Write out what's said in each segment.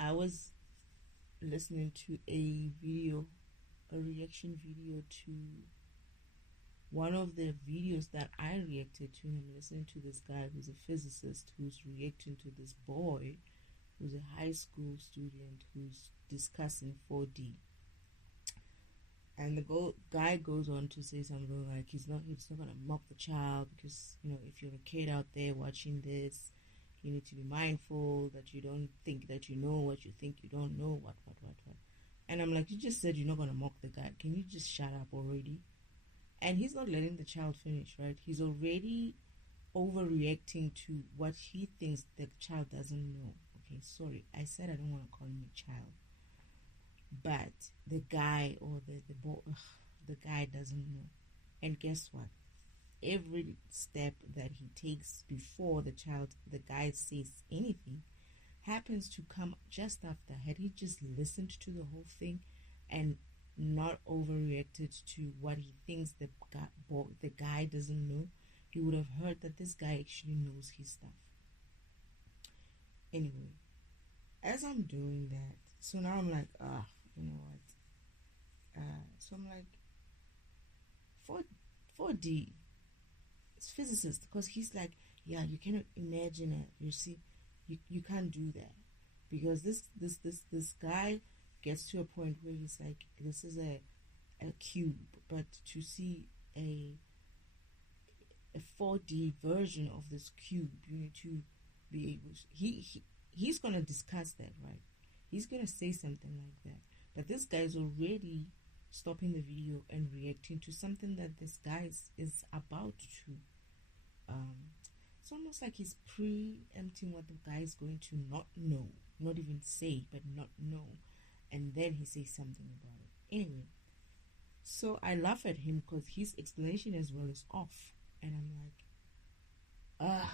I was listening to a reaction video to one of the videos that I reacted to. And I'm listening to this guy who's a physicist who's reacting to this boy who's a high school student who's discussing 4D. And the guy goes on to say something like he's not gonna mock the child because, if you're a kid out there watching this, you need to be mindful that you don't think that you know what you think you don't know, what. And I'm like, you just said you're not gonna mock the guy. Can you just shut up already? And he's not letting the child finish, right? He's already overreacting to what he thinks the child doesn't know. Okay, sorry, I said I don't want to call him a child. But the guy or the boy, the guy doesn't know. And guess what? Every step that he takes before the guy says anything, happens to come just after. Had he just listened to the whole thing and not overreacted to what he thinks the guy doesn't know, he would have heard that this guy actually knows his stuff. Anyway, as I'm doing that, so now I'm like, you know what? So I'm like, 4D, it's physicist, because he's like, yeah, you cannot imagine it. You see, you can't do that, because this guy gets to a point where he's like, this is a cube, but to see a 4D version of this cube, you need to be able to, he's gonna discuss that, right? He's gonna say something like that, but this guy's already stopping the video and reacting to something that this guy is about to. It's almost like he's preempting what the guy is going to not know, not even say, but not know, and then he says something about it. Anyway, so I laugh at him because his explanation as well is off, and I'm like,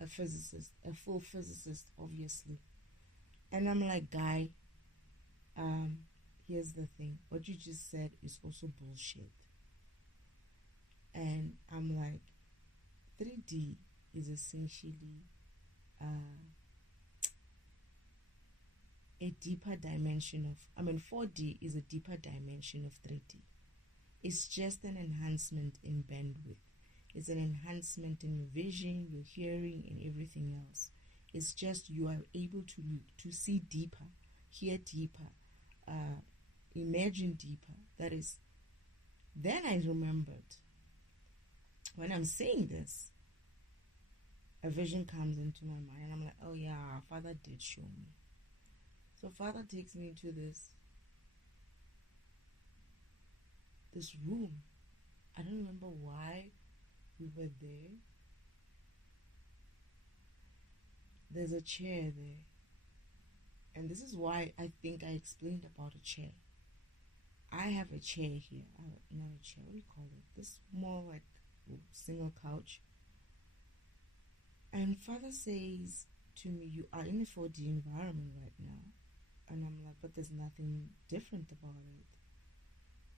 a physicist, a full physicist, obviously. And I'm like, guy, here's the thing. What you just said is also bullshit. And I'm like, 3D is essentially a deeper dimension of, 4D is a deeper dimension of 3D. It's just an enhancement in bandwidth. It's an enhancement in your vision, your hearing, and everything else. It's just you are able to see deeper, hear deeper, imagine deeper. That is. Then I remembered, when I'm saying this, a vision comes into my mind, and I'm like, oh yeah, Father did show me. So Father takes me into this room. I don't remember why we were there. There's a chair there. And this is why I think I explained about a chair. I have a chair here. Not a chair, what do you call it? This more like single couch. And Father says to me, you are in a 4D environment right now. And I'm like, but there's nothing different about it.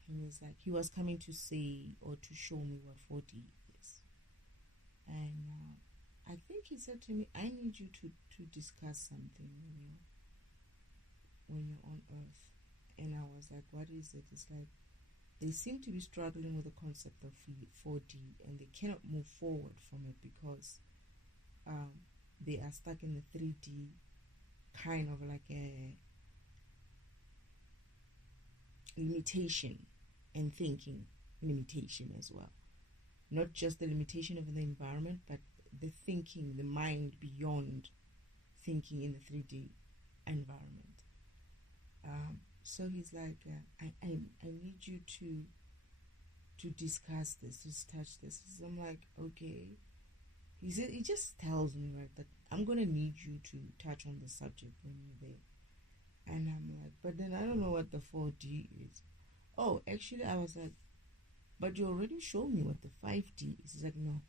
And he's like, he was coming to say or to show me what 4D is. And I think he said to me, I need you to discuss something when you're on Earth. And I was like, what is it? It's like, they seem to be struggling with the concept of 4D, and they cannot move forward from it because they are stuck in the 3D, kind of like a limitation, and thinking limitation as well. Not just the limitation of the environment, but the thinking, the mind beyond thinking in the 3D environment. So he's like, I need you to discuss this, to touch this. So I'm like, okay. He just tells me, right, that I'm going to need you to touch on the subject when you're there. And I'm like, but then I don't know what the 4D is. Oh, actually, I was like, but you already showed me what the 5D is. He's like, no,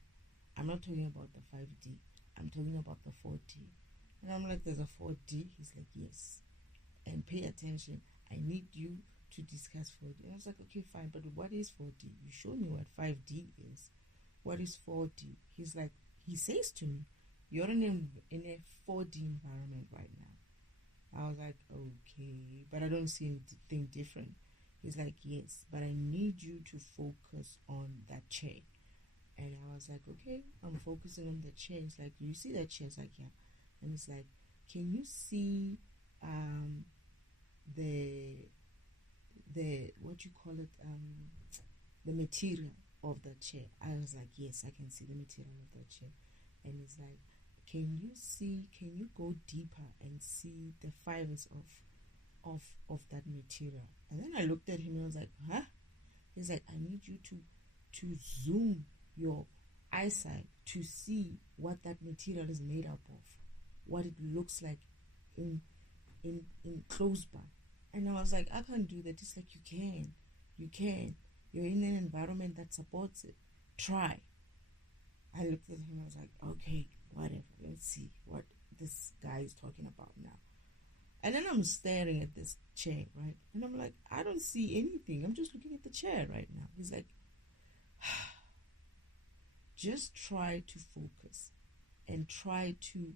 I'm not talking about the 5D. I'm talking about the 4D. And I'm like, there's a 4D? He's like, yes. And pay attention. I need you to discuss 4D. And I was like, okay, fine, but what is 4D? You showed me what 5D is. What is 4D? He's like, he says to me, you're in a 4D environment right now. I was like, okay, but I don't see anything different. He's like, yes, but I need you to focus on that chair. And I was like, okay, I'm focusing on the chair. It's like, you see that chair? It's like, yeah. And it's like, can you see the what you call it, the material of the chair? I was like, yes, I can see the material of that chair. And it's like, can you go deeper and see the fibers of that material? And then I looked at him and I was like, huh? He's like, I need you to zoom your eyesight to see what that material is made up of, what it looks like in close by. And I was like, I can't do that. It's like, you can. You're in an environment that supports it. Try. I looked at him. I was like, okay, whatever. Let's see what this guy is talking about now. And then I'm staring at this chair, right? And I'm like, I don't see anything. I'm just looking at the chair right now. He's like, just try to focus and try to,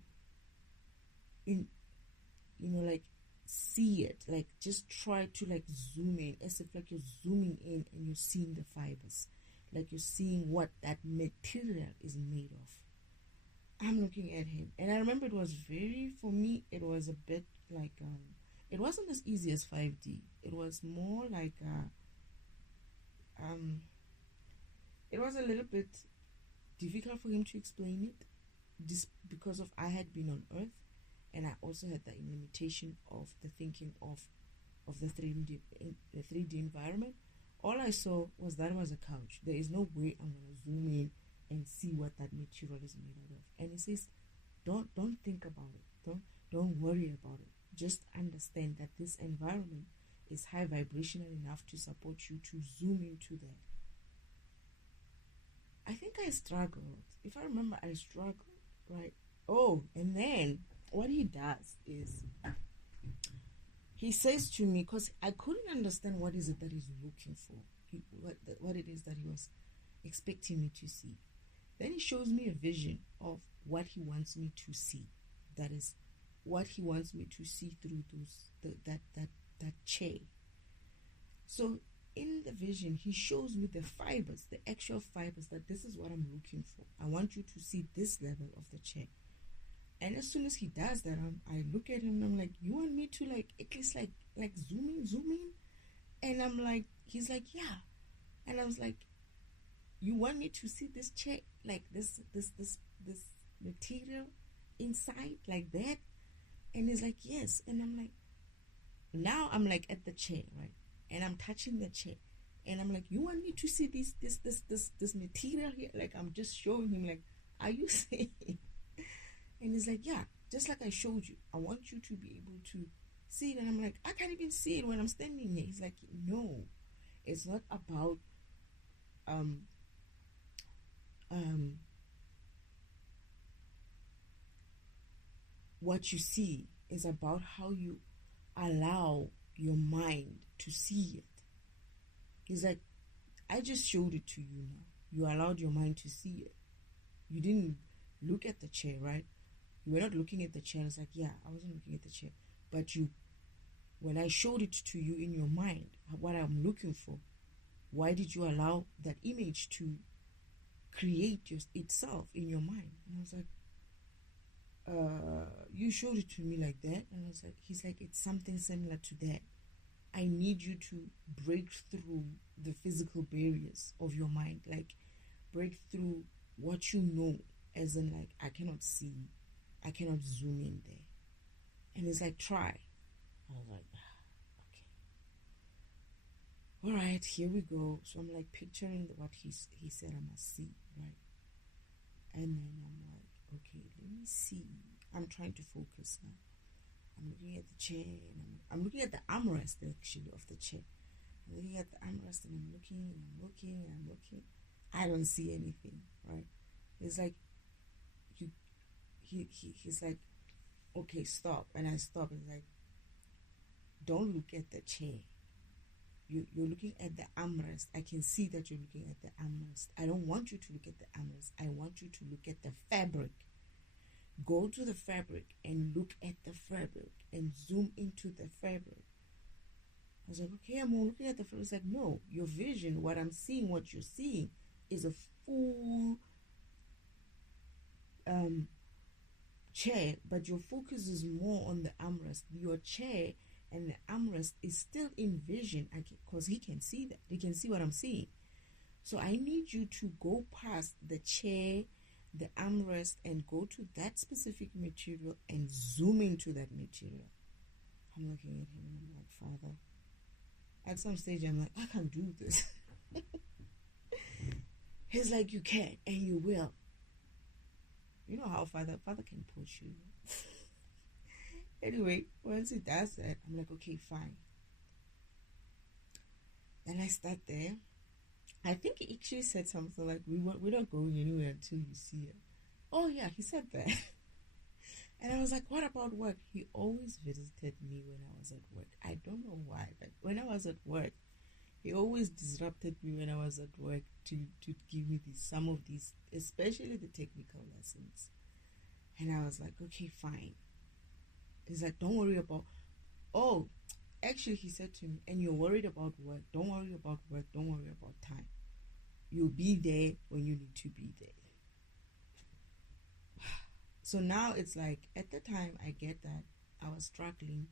like, see it. Like, just try to, like, zoom in, as if like you're zooming in and you're seeing the fibers, like you're seeing what that material is made of. I'm looking at him, and I remember for me, it was a bit like, it wasn't as easy as 5D. It was more like, it was a little bit difficult for him to explain it, just because of I had been on Earth, and I also had the limitation of the thinking of the 3D environment. All I saw was that it was a couch. There is no way I'm gonna zoom in and see what that material is made out of. And he says, don't think about it. Don't worry about it. Just understand that this environment is high vibrational enough to support you to zoom into that. I think I struggled. If I remember, I struggled, right? Oh, and then what he does is he says to me, because I couldn't understand what is it that he's looking for, what it is that he was expecting me to see. Then he shows me a vision of what he wants me to see. That is what he wants me to see through that chair. So in the vision, he shows me the fibers, the actual fibers, that this is what I'm looking for. I want you to see this level of the chair. And as soon as he does that, I look at him and I'm like, you want me to, like, at least like zoom in? And I'm like, he's like, yeah. And I was like, you want me to see this chair, like this material inside, like that? And he's like, yes. And I'm like, now I'm like at the chair, right? And I'm touching the chair. And I'm like, you want me to see this material here? Like, I'm just showing him, like, are you saying? And he's like, yeah, just like I showed you. I want you to be able to see it. And I'm like, I can't even see it when I'm standing here. He's like, no, it's not about what you see. It's about how you allow your mind to see it. He's like, I just showed it to you now. You allowed your mind to see it. You didn't look at the chair, right? You were not looking at the chair. It's like, yeah, I wasn't looking at the chair. But when I showed it to you in your mind, what I'm looking for, why did you allow that image to create itself in your mind? And I was like, you showed it to me like that. And I was like, he's like, it's something similar to that. I need you to break through the physical barriers of your mind, like break through what you know, as in, like, I cannot see, I cannot zoom in there. And he's like, try. I was like, okay, all right, here we go. So I'm like picturing what he said I must see, right? And then I'm like, okay, let me see. I'm trying to focus now. I'm looking at the chair, and I'm looking at the armrest, actually, of the chair. I'm looking at the armrest, and I'm looking. I don't see anything, right? He's like, he's like, okay, stop. And I stop. He's like, don't look at the chair. You're looking at the armrest. I can see that you're looking at the armrest. I don't want you to look at the armrest. I want you to look at the fabric. Go to the fabric and look at the fabric and zoom into the fabric. I was like, okay, I'm looking at the fabric. It's like, no, your vision, what I'm seeing, what you're seeing is a full chair, but your focus is more on the armrest. Your chair and the armrest is still in vision, because he can see that. He can see what I'm seeing. So I need you to go past the chair, the armrest, and go to that specific material and zoom into that material. I'm looking at him and I'm like, Father, at some stage I'm like, I can't do this. He's like, you can and you will. You know how father can push you. Anyway, once he does that, I'm like, okay, fine. Then I start there. I think he actually said something like, we're not going anywhere until you see it. Oh yeah, he said that. And I was like, what about work? He always visited me when I was at work. I don't know why, but when I was at work, he always disrupted me when I was at work to give me some of these, especially the technical lessons. And I was like, okay, fine. He's like, don't worry about, oh, actually he said to me, and you're worried about work. Don't worry about work. Don't worry about time. You'll be there when you need to be there. So now it's like, at the time I get that I was struggling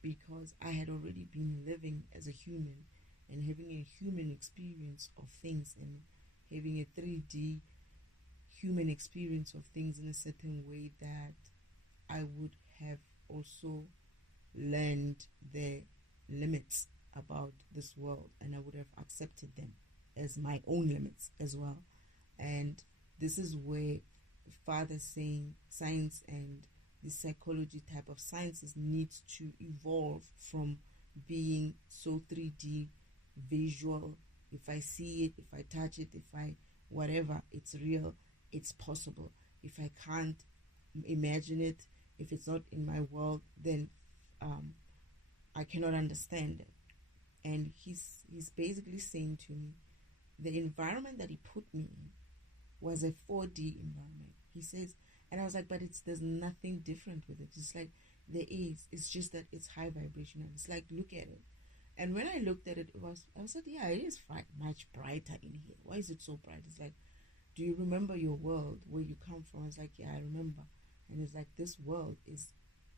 because I had already been living as a human and having a human experience of things and having a 3D human experience of things in a certain way that I would have also learned the limits about this world, and I would have accepted them as my own limits as well. And this is where Father saying science and the psychology type of sciences needs to evolve from being so 3D visual. If I see it, if I touch it, if I whatever, it's real, it's possible. If I can't imagine it, if it's not in my world, then I cannot understand it. And he's basically saying to me, the environment that he put me in was a 4D environment. He says, and I was like, but there's nothing different with it. It's like, there is. It's just that it's high vibrational. It's like, look at it. And when I looked at it, I said, yeah, it is much brighter in here. Why is it so bright? It's like, do you remember your world, where you come from? It's like, yeah, I remember. And it's like, this world is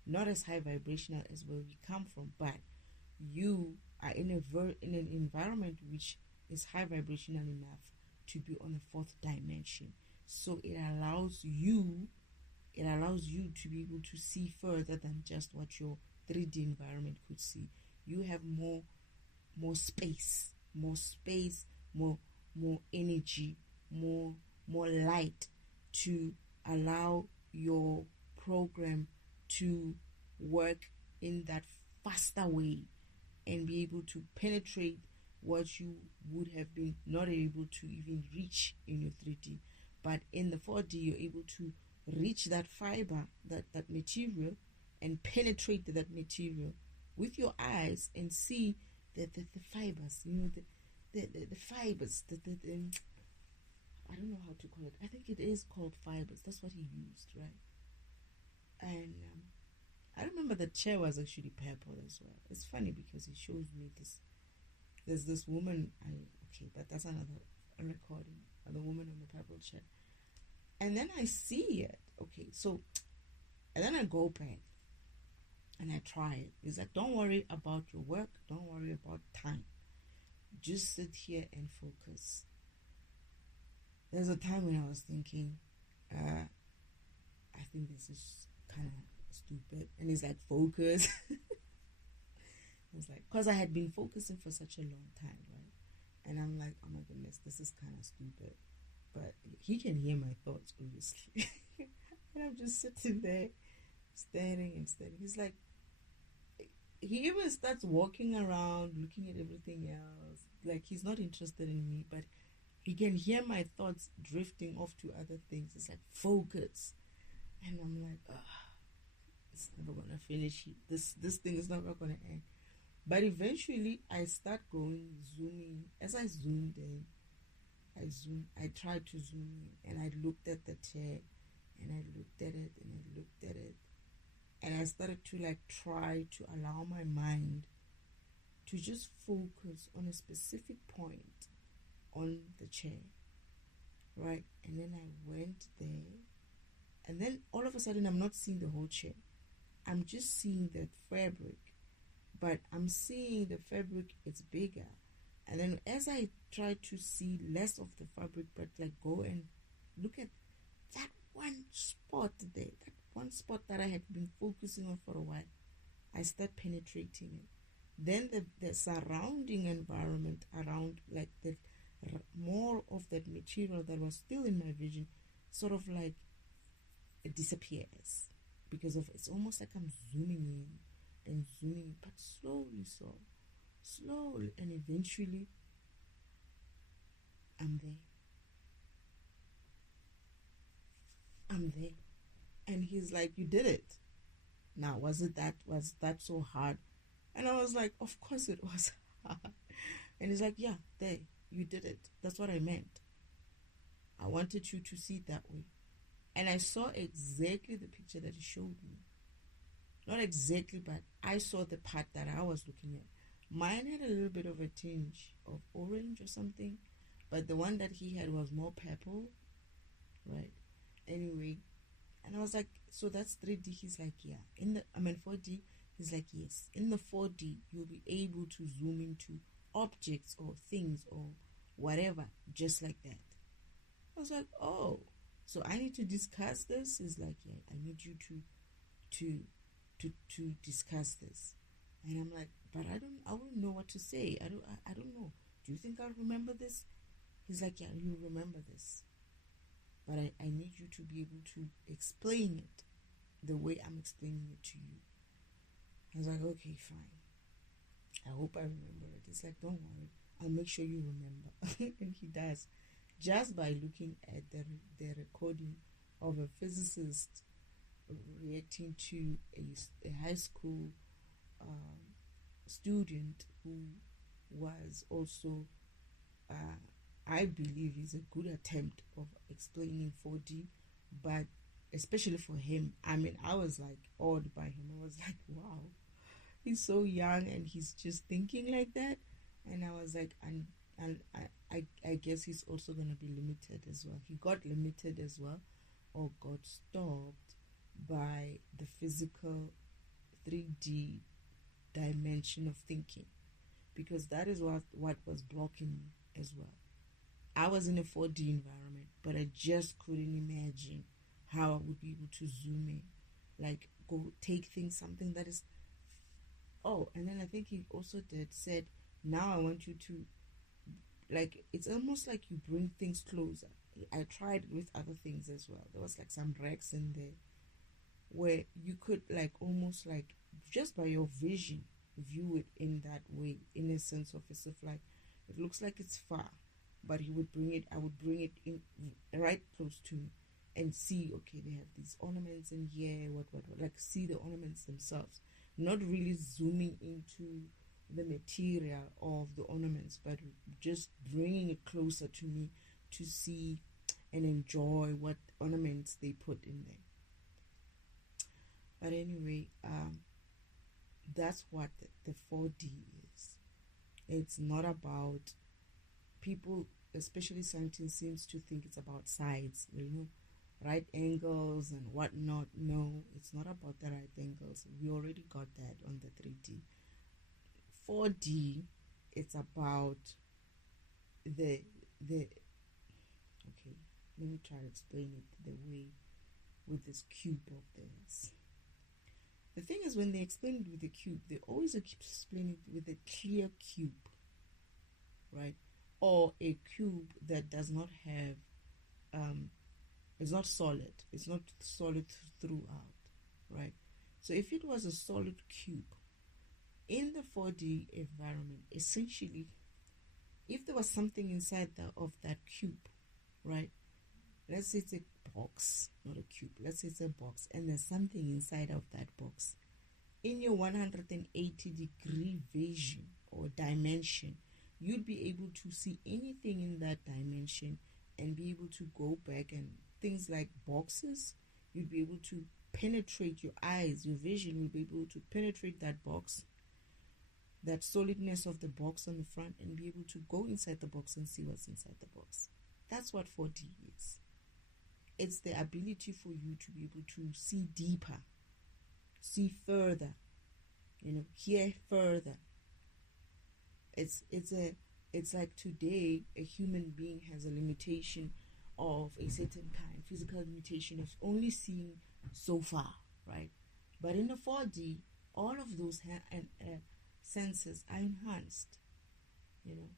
not as high vibrational as where we come from, but you are in an environment which is high vibrational enough to be on a 4th dimension. So it allows you to be able to see further than just what your 3D environment could see. You have more space, more energy, more light to allow your program to work in that faster way and be able to penetrate what you would have been not able to even reach in your 3D. But in the 4D, you're able to reach that fiber, that material, and penetrate that material with your eyes and see the fibers, the fibers, I don't know how to call it. I think it is called fibers. That's what he used, right? And I remember the chair was actually purple as well. It's funny because he shows me this. There's this woman. But that's another recording. The woman on the purple chair. And then I see it. Okay, so, and then I go back and I try it. It's like, don't worry about your work. Don't worry about time. Just sit here and focus. There's a time when I was thinking, I think this is kind of stupid. And it's like, focus. It's like, because I had been focusing for such a long time, right? And I'm like, oh my goodness, this is kind of stupid. But he can hear my thoughts, obviously. And I'm just sitting there, staring and staring. He's like, he even starts walking around, looking at everything else. Like, he's not interested in me, but he can hear my thoughts drifting off to other things. It's like, focus. And I'm like, it's never going to finish. This thing is never going to end. But eventually, I start zooming. As I zoomed in, I tried to zoom in, and I looked at the chair, And I looked at it and I looked at it. And I started to like try to allow my mind to just focus on a specific point on the chair, right? And then I went there, and then all of a sudden I'm not seeing the whole chair. I'm just seeing that fabric, but I'm seeing the fabric, it's bigger. And then as I try to see less of the fabric, but like go and look at that one spot there, that one spot that I had been focusing on for a while, I start penetrating it. Then the surrounding environment around, like the more of that material that was still in my vision, sort of like it disappears because of it's almost like I'm zooming in and zooming, but slowly, and eventually I'm there. And he's like, "You did it." Now, was that so hard? And I was like, "Of course it was hard." And he's like, "Yeah, there, you did it. That's what I meant. I wanted you to see it that way." And I saw exactly the picture that he showed me. Not exactly, but I saw the part that I was looking at. Mine had a little bit of a tinge of orange or something, but the one that he had was more purple, right? Anyway, and I was like, "So that's 3D?" He's like, "Yeah." 4D. He's like, "Yes. In the 4D, you'll be able to zoom into objects or things or whatever, just like that." I was like, "Oh, so I need to discuss this?" He's like, "Yeah, I need you to discuss this." And I'm like, "But I wouldn't know what to say. I don't know. Do you think I'll remember this?" He's like, "Yeah, you'll remember this. But I need you to be able to explain it the way I'm explaining it to you." I was like, "Okay, fine. I hope I remember it." He's like, "Don't worry. I'll make sure you remember." And he does. Just by looking at the recording of a physicist reacting to a high school student who was also, I believe, is a good attempt of explaining 4D, but especially for him, I mean, I was like awed by him. I was like, wow, he's so young and he's just thinking like that. And I was like, and I guess he's also going to be limited as well. He got limited as well, or got stopped by the physical 3D dimension of thinking, because that is what was blocking me as well. I was in a 4D environment, but I just couldn't imagine how I would be able to zoom in, like go take things, something that is. Oh, and then I think he also said, "Now I want you to, like, it's almost like you bring things closer." I tried with other things as well. There was like some racks in there where you could like almost like just by your vision view it in that way, in a sense of as if like it looks like it's far, but I would bring it in right close to me and see, okay, they have these ornaments in here, what, like see the ornaments themselves, not really zooming into the material of the ornaments, but just bringing it closer to me to see and enjoy what ornaments they put in there. But anyway, that's what the 4D is. It's not about people, especially scientists, seems to think it's about sides, right angles and whatnot. No, it's not about the right angles. We already got that on the 3D. 4D, it's about the okay, let me try to explain it the way with this cube of theirs. The thing is, when they explain it with the cube, they always explain it with a clear cube, right? Or a cube that does not have, it's not solid. It's not solid throughout, right? So if it was a solid cube, in the 4D environment, essentially, if there was something inside of that cube, right? Let's say it's a box, not a cube. Let's say it's a box, and there's something inside of that box. In your 180-degree vision or dimension, you'd be able to see anything in that dimension and be able to go back, and things like boxes, You'd be able to penetrate your eyes, your vision will be able to penetrate that box, that solidness of the box on the front, and be able to go inside the box and see what's inside the box. That's what 4D is. It's the ability for you to be able to see deeper, see further, hear further. It's like today a human being has a limitation of a certain kind, physical limitation of only seeing so far, right? But in the 4D, all of those senses are enhanced.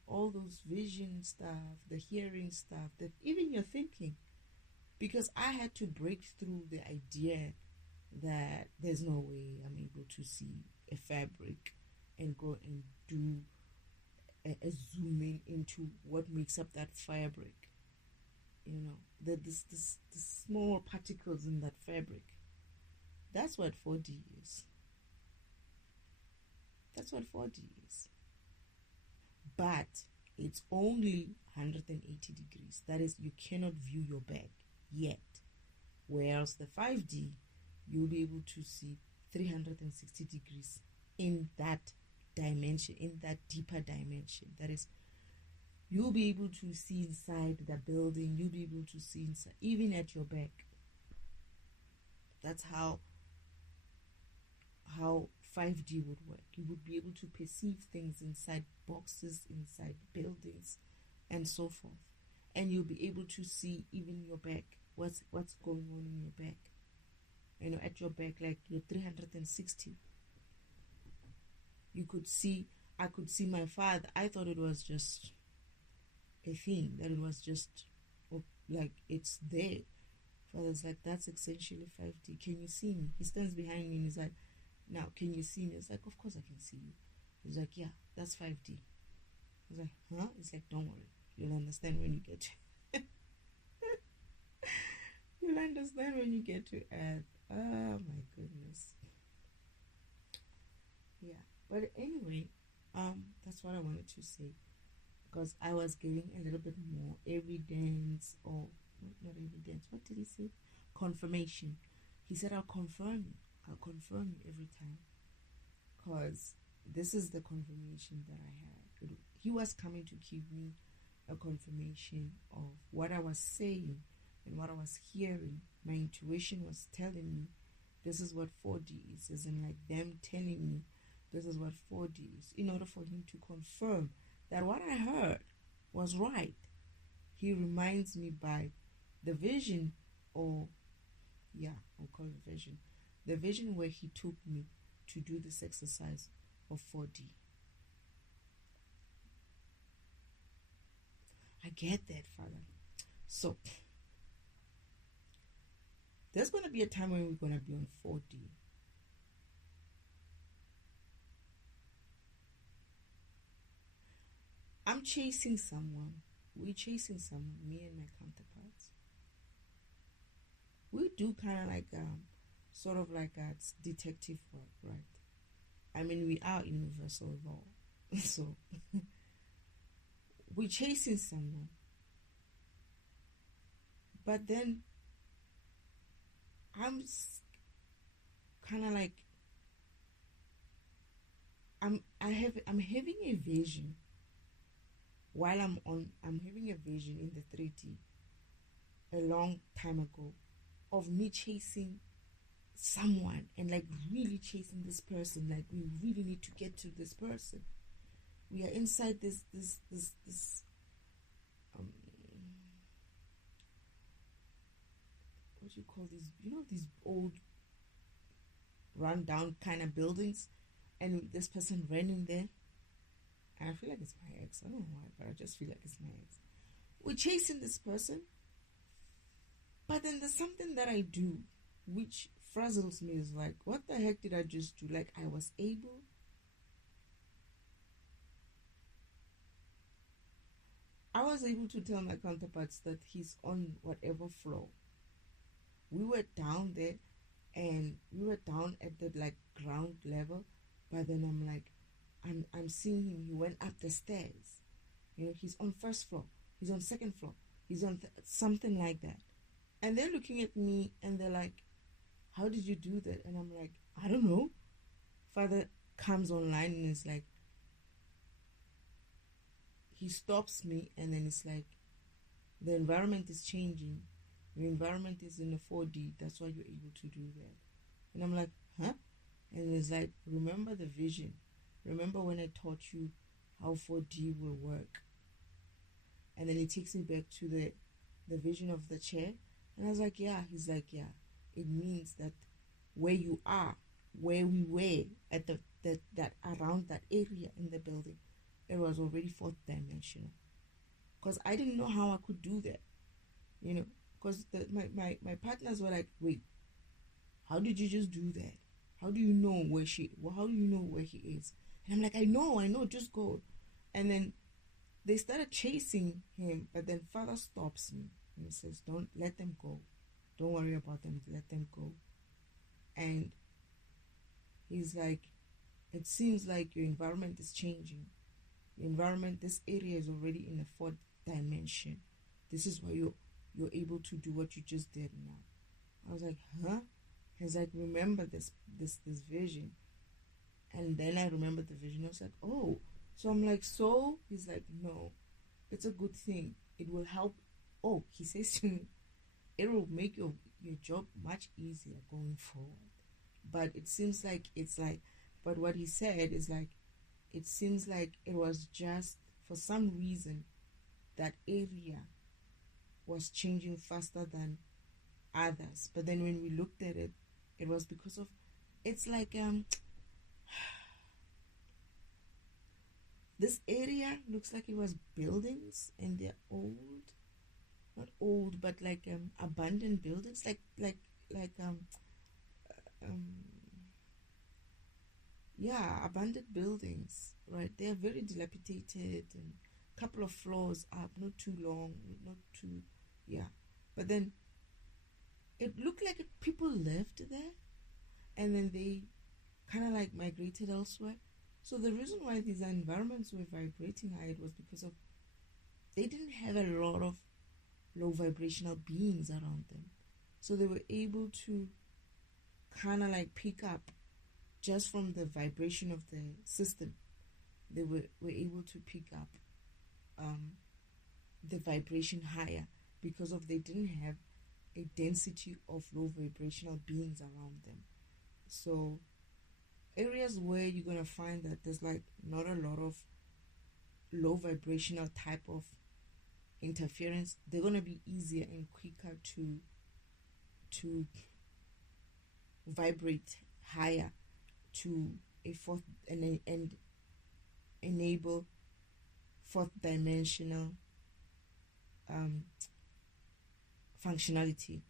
All those vision stuff, the hearing stuff, that even your thinking. Because I had to break through the idea that there's no way I'm able to see a fabric and go and do a zooming into what makes up that fabric. The small particles in that fabric. That's what 4D is. That's what 4D is. But it's only 180 degrees. That is, you cannot view your bag yet. Whereas the 5D, you'll be able to see 360 degrees in that dimension, in that deeper dimension. That is, you'll be able to see inside the building, you'll be able to see inside, even at your back. That's how 5D would work. You would be able to perceive things inside boxes, inside buildings, and so forth. And you'll be able to see even your back, what's going on in your back. At your back, like your 360. I could see my father. I thought it was just a thing, that it was just like it's there. Father's like, that's essentially 5D. Can you see me? He stands behind me and he's like, now, can you see me? It's like, of course I can see you. He's like, yeah, that's 5D. I was like, huh? He's like, don't worry. You'll understand when you get to You'll understand when you get to Earth. Oh my goodness. Yeah. But anyway, that's what I wanted to say. Because I was getting a little bit more evidence, or not evidence, what did he say? Confirmation. He said, I'll confirm you every time. Because this is the confirmation that I had. He was coming to give me a confirmation of what I was saying and what I was hearing. My intuition was telling me this is what 4D is, as in like them telling me this is what 4D is, in order for him to confirm that what I heard was right. He reminds me by the vision, I'll call it vision. The vision where he took me to do this exercise of 4D. I get that, Father. So, there's going to be a time when we're going to be on 4D. I'm chasing someone. We're chasing someone, me and my counterparts. We do kind of like, sort of like a detective work, right? I mean, we are universal law. So, we're chasing someone. But then, I'm kind of like, I'm having a vision. While I'm having a vision in the 3D a long time ago of me chasing someone and like really chasing this person. Like, we really need to get to this person. We are inside this what do you call these? These old run down kind of buildings, and this person ran in there. And I feel like it's my ex. I don't know why, but I just feel like it's my ex. We're chasing this person. But then there's something that I do which frazzles me. Is like, what the heck did I just do? Like, I was able to tell my counterparts that he's on whatever floor. We were down there, and we were down at the like ground level. But then I'm like, I'm seeing him. He went up the stairs. He's on first floor. He's on second floor. He's on something like that. And they're looking at me and they're like, how did you do that? And I'm like, I don't know. Father comes online and is like, he stops me, and then it's like, the environment is changing. Your environment is in a 4D. That's why you're able to do that. And I'm like, huh? And it's like, remember the vision. Remember when I taught you how 4D will work? And then he takes me back to the vision of the chair. And I was like, yeah. He's like, yeah. It means that where you are, where we were at that around that area in the building, it was already fourth dimensional. Because I didn't know how I could do that, because my partners were like, wait, how did you just do that? How do you know how do you know where he is? And I'm like, I know, just go. And then they started chasing him, but then Father stops me and he says, don't let them go. Don't worry about them, let them go. And he's like, it seems like your environment is changing. Your environment, this area is already in the fourth dimension. This is why you're able to do what you just did now. I was like, huh? He's like, remember this vision. And then I remembered the vision. I was like, oh. So I'm like, so? He's like, no, it's a good thing. It will help. Oh, he says to me, it will make your job much easier going forward. But it seems like but what he said is like, it seems like it was just for some reason that area was changing faster than others. But then when we looked at it, it was because of, it's like this area looks like it was buildings, and they're old, not old, but like abandoned buildings, abandoned buildings, right? They're very dilapidated and couple of floors up, not too long, not too, yeah. But then it looked like people lived there, and then they kind of like migrated elsewhere. So the reason why these environments were vibrating high, it was because of, they didn't have a lot of low vibrational beings around them. So they were able to kind of like pick up just from the vibration of the system. They were able to pick up the vibration higher, because of they didn't have a density of low vibrational beings around them. So areas where you're going to find that there's like not a lot of low vibrational type of interference, they're going to be easier and quicker to vibrate higher to a fourth and enable fourth dimensional functionality.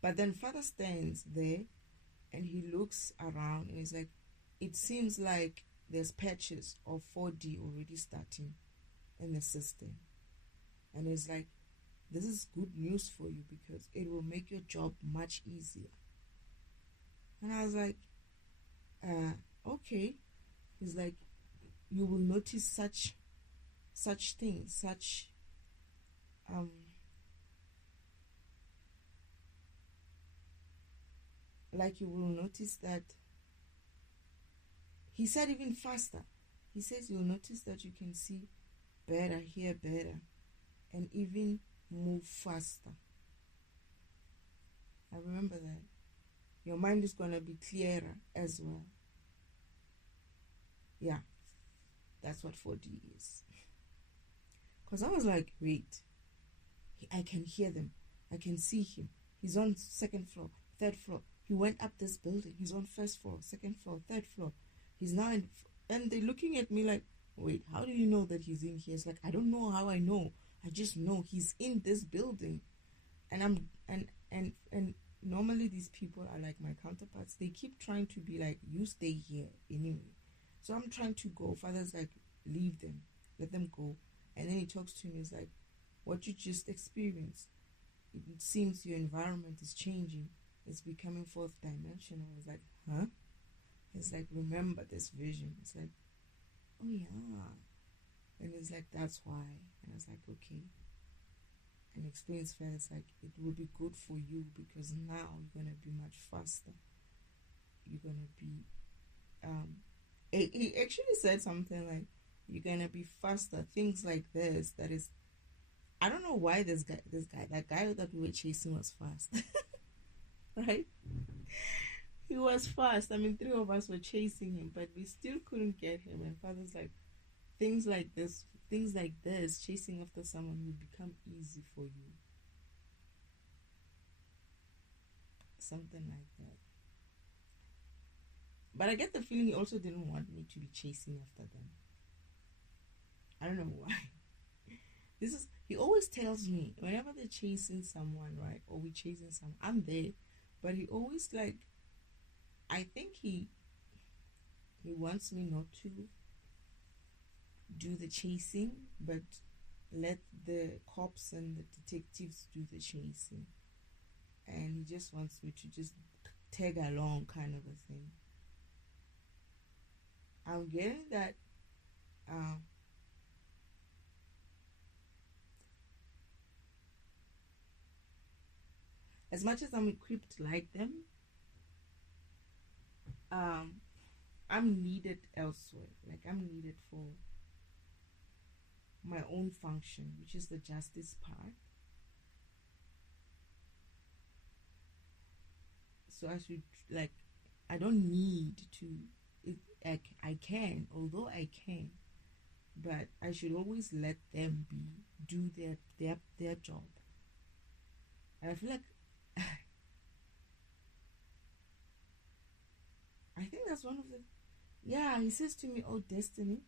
But then Father stands there and he looks around and he's like, it seems like there's patches of 4D already starting in the system. And it's like, this is good news for you because it will make your job much easier. And I was like, okay. He's like, you will notice such things, like you will notice that. He said even faster. He says you'll notice that you can see better, hear better, and even move faster. I remember that. Your mind is going to be clearer as well. Yeah, that's what 4D is. Because I was like, wait, I can hear them. I can see him. He's on second floor, third floor. He went up this building. He's on first floor, second floor, third floor. He's now in, and they're looking at me like, wait, how do you know that he's in here? It's like, I don't know how I know. I just know he's in this building. And and normally these people are like my counterparts. They keep trying to be like, you stay here anyway. So I'm trying to go. Father's like, leave them. Let them go. And then he talks to me. He's like, what you just experienced, it seems your environment is changing. It's becoming fourth dimensional. I was like, huh? It's like, remember this vision. It's like, oh yeah. And it's like, that's why. And I was like, okay. And explains further, it's like, it will be good for you because now you're going to be much faster you're gonna be he actually said something like you're gonna be faster, things like this. That is, I don't know why that guy that we were chasing was fast. Right, he was fast. I mean, three of us were chasing him, but we still couldn't get him. And father's like, things like this, chasing after someone will become easy for you, something like that. But I get the feeling he also didn't want me to be chasing after them. I don't know why. He always tells me whenever they're chasing someone, right, or we chasing someone, I'm there. But he always like, I think he wants me not to do the chasing, but let the cops and the detectives do the chasing. And he just wants me to just tag along, kind of a thing. I'm getting that as much as I'm equipped like them, I'm needed elsewhere. Like, I'm needed for my own function, which is the justice part. So I should, like, I don't need to. I can, although I can, but I should always let them do their job. And I feel like I think that's one of the. Yeah, he says to me, "Oh, Destiny."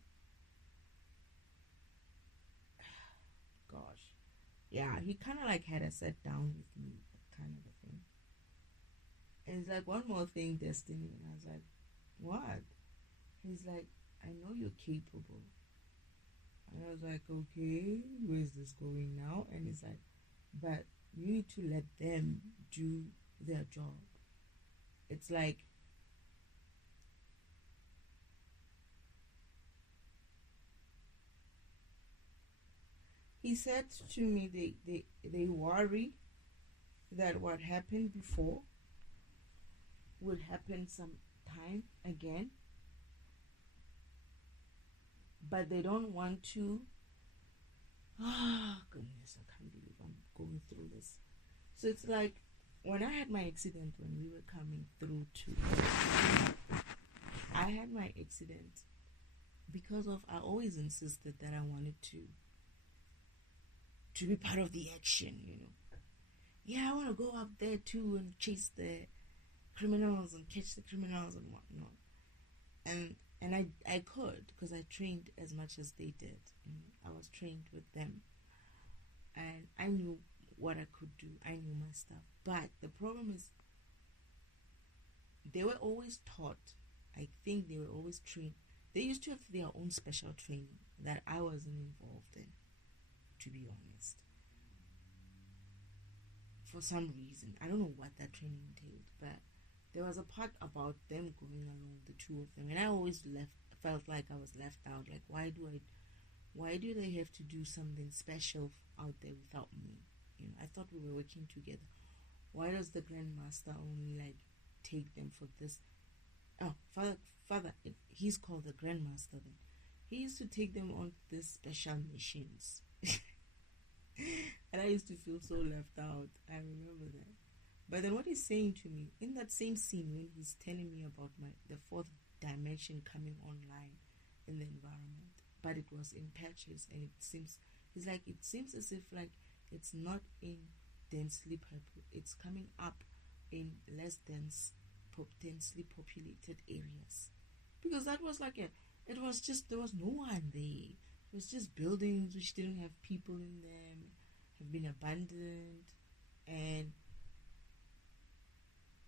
Gosh, yeah, he kind of like had a sit down with me, kind of a thing. And he's like, "One more thing, Destiny," and I was like, "What?" He's like, "I know you're capable," and I was like, "Okay, where's this going now?" And he's like, "But you need to let them do their job." It's like, he said to me, they worry that what happened before would happen sometime again, but they don't want to. Ah, goodness, I can't believe I'm going through this. So it's like when I had my accident, when we were coming through to, I had my accident because of, I always insisted that I wanted to be part of the action, you know. Yeah, I want to go up there too and chase the criminals and catch the criminals and whatnot. And I could, because I trained as much as they did. I was trained with them, and I knew what I could do. I knew my stuff. But the problem is, they were always taught. I think they were always trained. They used to have their own special training that I wasn't involved in, to be honest. For some reason, I don't know what that training entailed, but there was a part about them going along, the two of them, and I always felt like I was left out. Like, why do they have to do something special out there without me? You know, I thought we were working together. Why does the Grandmaster only like take them for this? Oh, father, he's called the Grandmaster then. He used to take them on these special missions. And I used to feel so left out. I remember that. But then what he's saying to me in that same scene, when he's telling me about the fourth dimension coming online in the environment, but it was in patches, and it seems as if like it's not in densely purple. It's coming up in less densely populated areas, because that was like it was just, there was no one there. It was just buildings which didn't have people in them, have been abandoned, and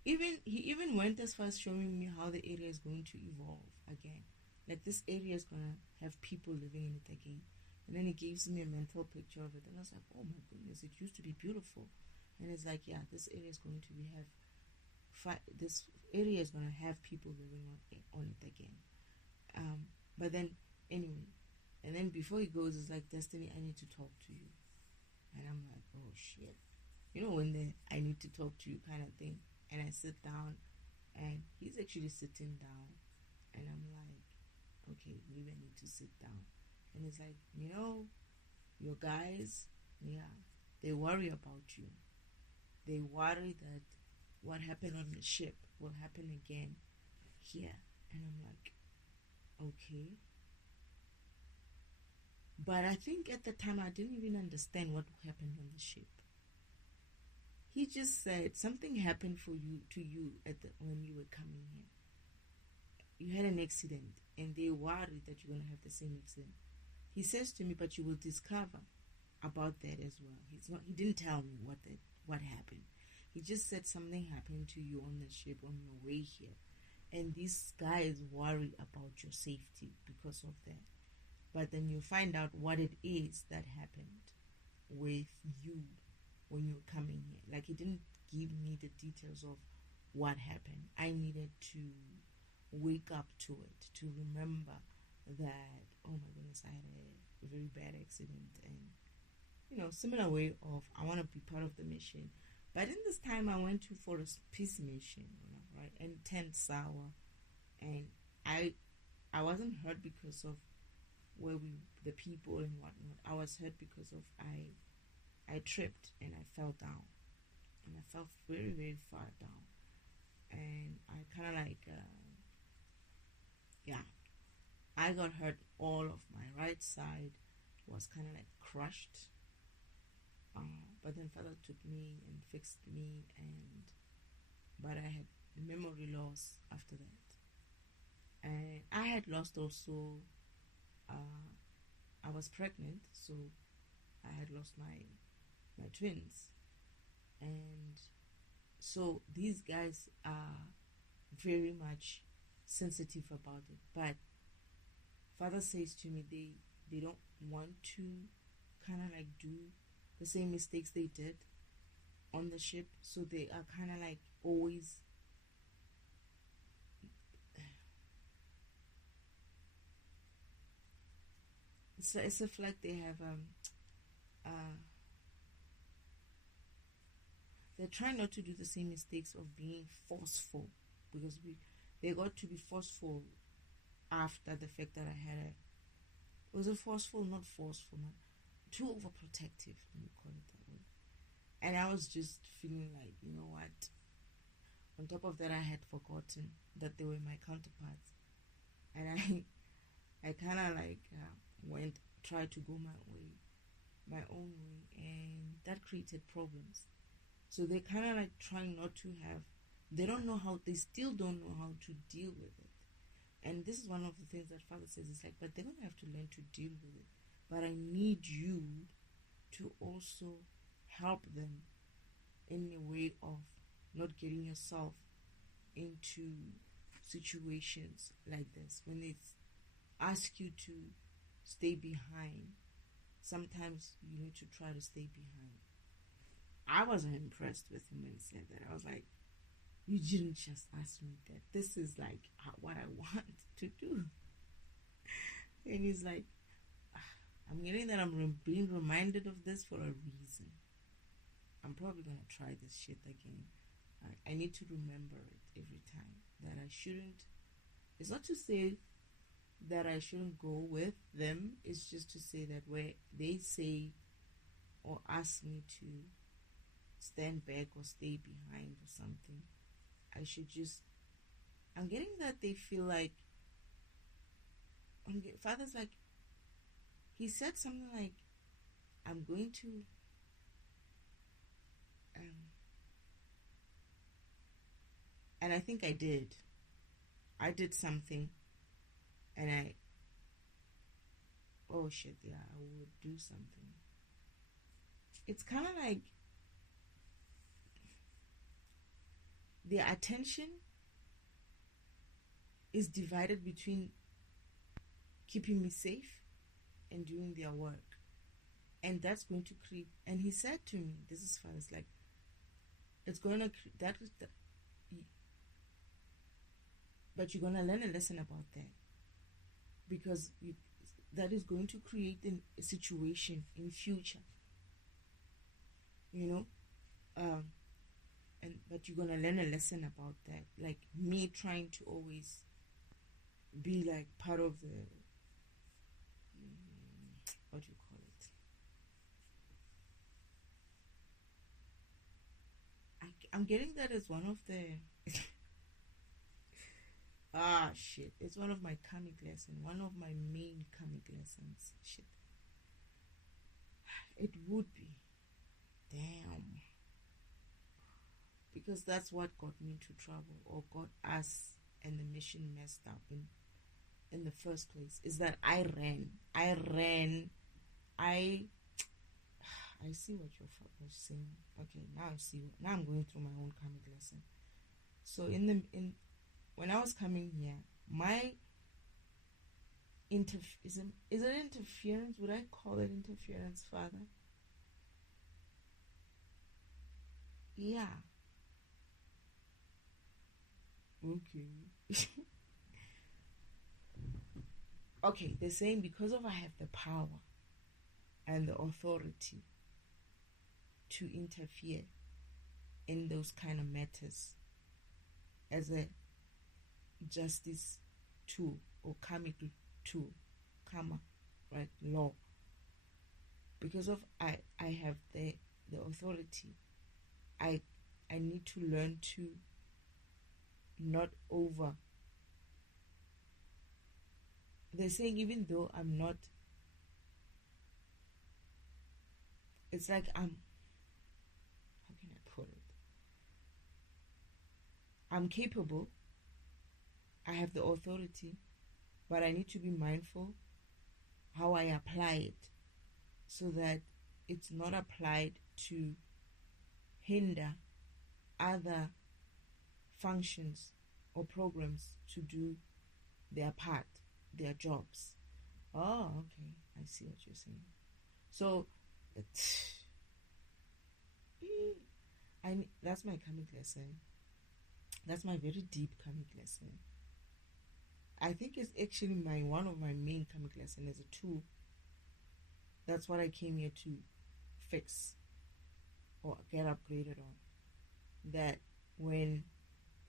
he even went as far as showing me how the area is going to evolve again. Like, this area is gonna have people living in it again. And then he gives me a mental picture of it, and I was like, oh my goodness, it used to be beautiful. And it's like, yeah, this area is going to this area is gonna have people living on it again. But then anyway, and then before he goes, it's like, Destiny, I need to talk to you. And I'm like, oh shit, you know, when I need to talk to you kind of thing. And I sit down And he's actually sitting down, and I'm like, okay, maybe I need to sit down. And he's like, your guys, yeah, they worry about you. They worry that what happened on the ship will happen again here. And I'm like, okay. But I think at the time I didn't even understand what happened on the ship. He just said something happened to you when you were coming here. You had an accident, and they worried that you're gonna have the same accident. He says to me, but you will discover about that as well. He didn't tell me what happened. He just said something happened to you on the ship on your way here, and these guys worry about your safety because of that. But then you find out what it is that happened with you when you're coming here. Like, he didn't give me the details of what happened. I needed to wake up to it, to remember that, oh my goodness, I had a very bad accident, and similar way of, I want to be part of the mission. But in this time I went for a peace mission, right, and it turned sour, and I wasn't hurt because of the people and whatnot. I was hurt because of I tripped and I fell down, and I fell very, very far down, and I kind of like I got hurt. All of my right side was kind of like crushed, but then Father took me and fixed me, but I had memory loss after that, and I had lost also. I was pregnant, so I had lost my twins, and so these guys are very much sensitive about it. But Father says to me, they don't want to kind of like do the same mistakes they did on the ship, so they are kind of like always it's if like they have they're trying not to do the same mistakes of being forceful, because they got to be forceful after the fact that I had was it forceful, not forceful, not too overprotective, let me call it that way. And I was just feeling like, you know what, on top of that, I had forgotten that they were my counterparts, and I kind of like tried to go my own way, and that created problems. So they kind of like trying not to have, they still don't know how to deal with it. And this is one of the things that Father says, it's like, but they're going to have to learn to deal with it. But I need you to also help them in a way of not getting yourself into situations like this. When they ask you to stay behind, sometimes you need to try to stay behind. I wasn't impressed with him when he said that. I was like, you didn't just ask me that. This is like what I want to do. And he's like, I'm getting that I'm being reminded of this for a reason. I'm probably going to try this shit again. I need to remember it every time. That I shouldn't. It's not to say that I shouldn't go with them. It's just to say that where they say or ask me to stand back or stay behind or something, I should just, I'm getting that they feel like, Father's like, he said something like, I'm going to and I think I did something, and oh shit, yeah, I would do something. It's kind of like their attention is divided between keeping me safe and doing their work, and that's going to create. And he said to me, "This is fun. It's like it's going to but you're gonna learn a lesson about that, because that is going to create a situation in future. You know, but you're gonna learn a lesson about that. Like me trying to always be like part of the what do you call it? I'm getting that as one of the shit. It's one of my karmic lessons. One of my main karmic lessons. Shit. It would be. Damn. Because that's what got me into trouble, or got us and the mission messed up in the first place, is that I ran. I see what you're saying. Okay, now I see. Now I'm going through my own karmic lesson. So when I was coming here, my is it interference? Would I call it interference, Father? Yeah. Okay. Okay, they're saying because of I have the power and the authority to interfere in those kind of matters as a justice tool or karmic tool, karma, right? Law. Because of I have the authority, I need to learn to not over. They're saying even though I'm not, it's like how can I put it? I'm capable, I have the authority, but I need to be mindful how I apply it so that it's not applied to hinder other functions or programs to do their part, their jobs. Oh, okay. I see what you're saying. So, that's my karmic lesson. That's my very deep karmic lesson. I think it's actually one of my main karmic lesson as a tool. That's what I came here to fix or get upgraded on. That when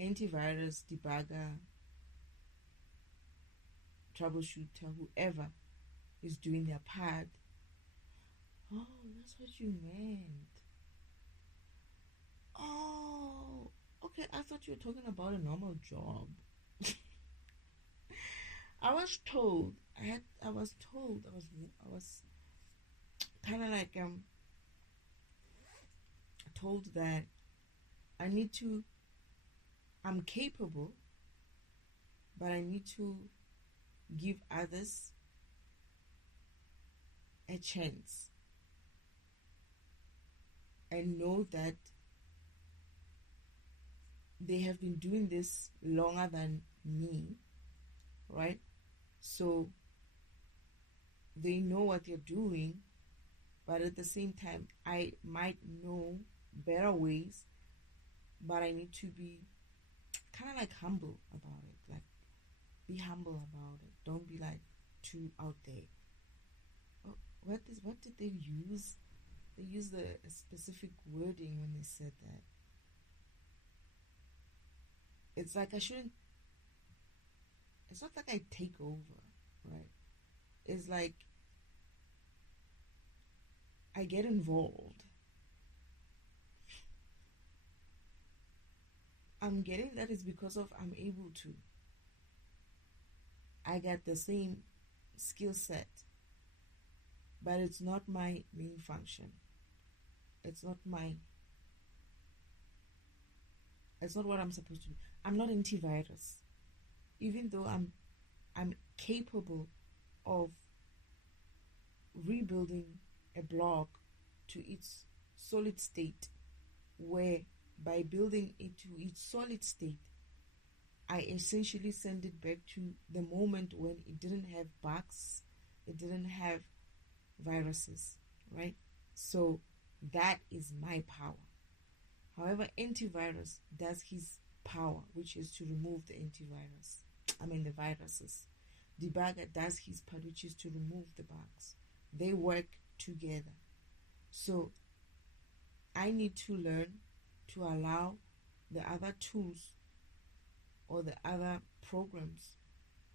antivirus, debugger, troubleshooter, whoever is doing their part, oh, that's what you meant. Oh, okay. I thought you were talking about a normal job. I was kind of like told that I'm capable, but I need to give others a chance and know that they have been doing this longer than me, right? So they know what they're doing, but at the same time, I might know better ways, but I need to be kind of like humble about it. Like, be humble about it. Don't be like too out there. Oh, what did they use? They used a specific wording when they said that. It's like it's not like I take over, right? It's like I get involved. I'm getting that is because of I'm able to. I got the same skill set, but it's not my main function. It's not what I'm supposed to do. I'm not antivirus. Even though I'm capable of rebuilding a block to its solid state, where by building it to its solid state, I essentially send it back to the moment when it didn't have bugs, it didn't have viruses, right? So that is my power. However, antivirus does his power, which is to remove the viruses. Debugger does his part, which is to remove the bugs. They work together. So I need to learn to allow the other tools or the other programs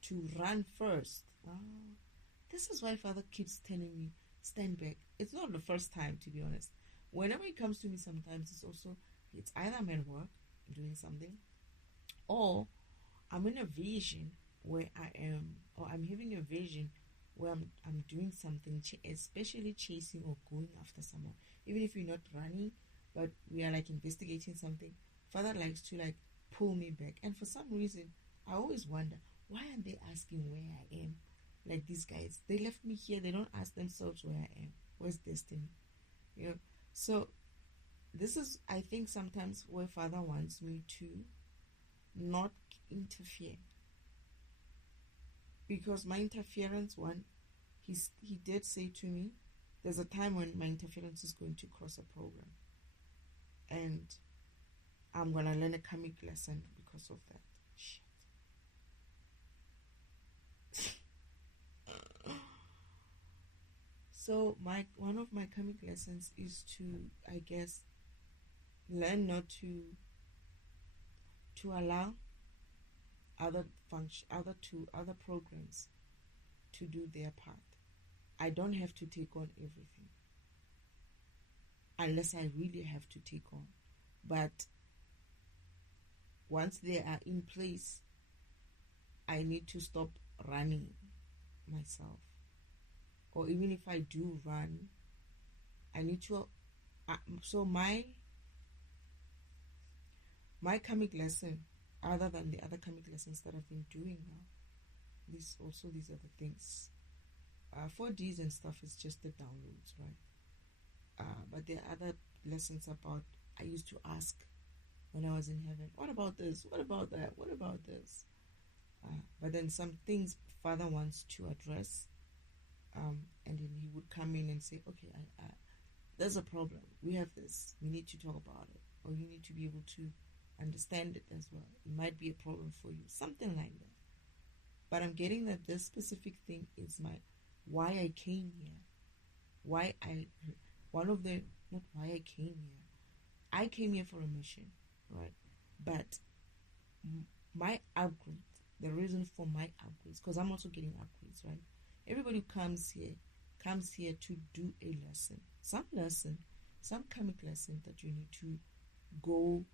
to run first. This is why Father keeps telling me, stand back. It's not the first time, to be honest. Whenever it comes to me, sometimes it's either I'm at work doing something, or I'm in a vision where I'm having a vision where I'm doing something, especially chasing or going after someone. Even if we're not running, but we are like investigating something, Father likes to like pull me back. And for some reason, I always wonder, why aren't they asking where I am? Like these guys, they left me here. They don't ask themselves where I am. Where's destiny? So this is, I think, sometimes where Father wants me to not interfere, because my interference, he did say to me, there's a time when my interference is going to cross a program, and I'm gonna learn a karmic lesson because of that. Shit. So one of my karmic lessons is to, I guess, learn not to allow other programs to do their part. I don't have to take on everything unless I really have to take on. But once they are in place, I need to stop running myself. Or even if I do run, I need to. So my karmic lesson, other than the other karmic lessons that I've been doing now, these are the things. 4Ds and stuff is just the downloads, right? But there are other lessons about, I used to ask when I was in heaven, what about this? What about that? What about this? But then some things Father wants to address, and then he would come in and say, okay, there's a problem. We have this. We need to talk about it. Or you need to be able to understand it as well. It might be a problem for you. Something like that. But I'm getting that this specific thing is why I came here. Not why I came here. I came here for a mission, right? But my upgrade, the reason for my upgrades, because I'm also getting upgrades, right? Everybody who comes here to do a lesson. Some karmic lesson that you need to go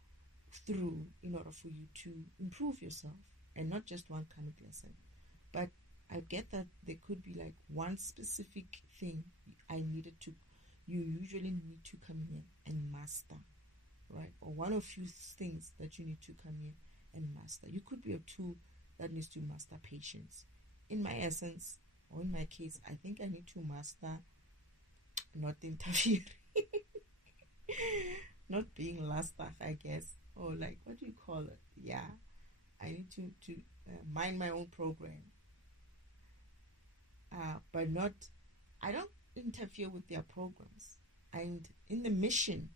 through in order for you to improve yourself, and not just one karmic lesson. But I get that there could be like one specific thing you usually need to come here and master, right? Or one of few things that you need to come here and master. You could be a tool that needs to master patience. In my essence, or in my case, I think I need to master not interfering, not being last, I guess, or like, what do you call it? Yeah, I need to mind my own program, but I don't interfere with their programs. And in the mission,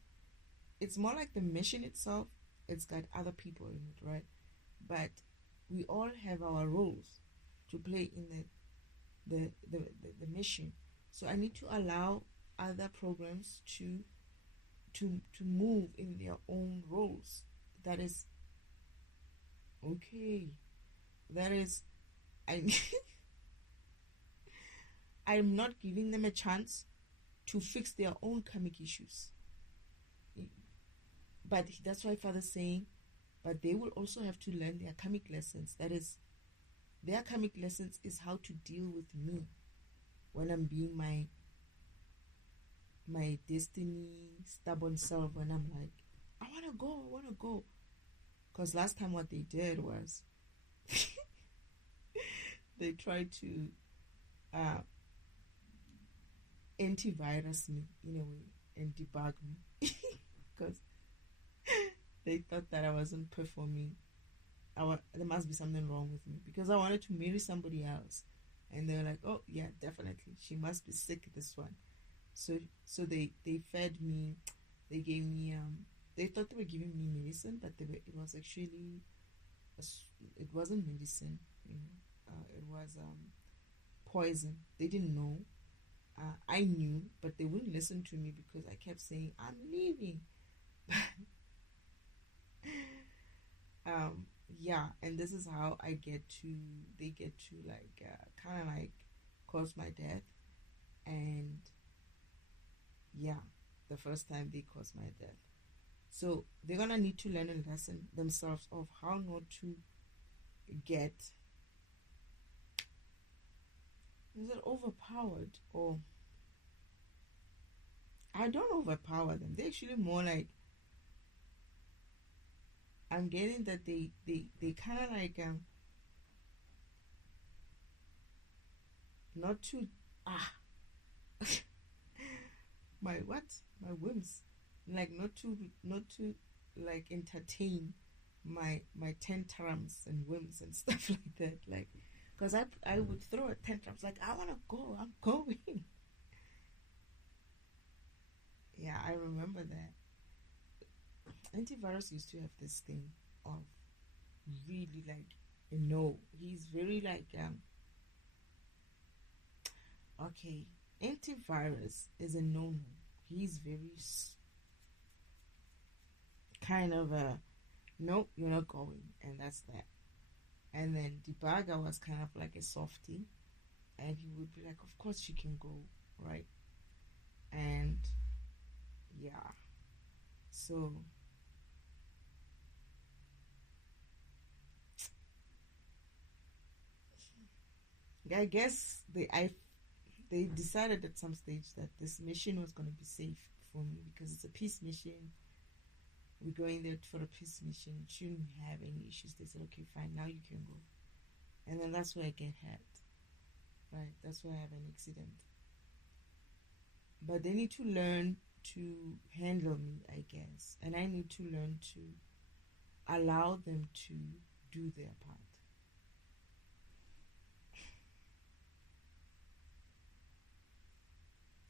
it's more like the mission itself, it's got other people in it, right? But we all have our roles to play in the mission. So I need to allow other programs to move in their own roles. That is okay. That is, I'm not giving them a chance to fix their own karmic issues. But that's why Father's saying, but they will also have to learn their karmic lessons. That is, their karmic lessons is how to deal with me when I'm being my destiny stubborn self, when I'm like, I want to go. Because last time what they did was they tried to antivirus me in a way and debug me because they thought that I wasn't performing. There must be something wrong with me because I wanted to marry somebody else, and they were like, "Oh yeah, definitely, she must be sick. This one." So they fed me. They gave me They thought they were giving me medicine, but it was actually it wasn't medicine. It was poison. They didn't know. I knew, but they wouldn't listen to me because I kept saying I'm leaving. um yeah, and this is how they get to like kind of like cause my death. And yeah, the first time they caused my death. So they're gonna need to learn a lesson themselves of how not to get, is it overpowered, or I don't overpower them. They're actually more like, I'm getting that they kind of like not to ah my what, my whims, like not to like entertain my tantrums and whims and stuff like that, like because I would throw a tantrums like I want to go, I'm going. Yeah, I remember that antivirus used to have this thing of really like, no, he's very like okay, antivirus is a no-no. He's very kind of a nope, you're not going, and that's that. And then debugger was kind of like a softie, and he would be like, of course she can go, right? And yeah, so I guess they decided at some stage that this mission was going to be safe for me because it's a peace mission. We're going there for a peace mission. It shouldn't have any issues. They said, okay, fine, now you can go. And then that's where I get hurt. Right, that's where I have an accident. But they need to learn to handle me, I guess. And I need to learn to allow them to do their part.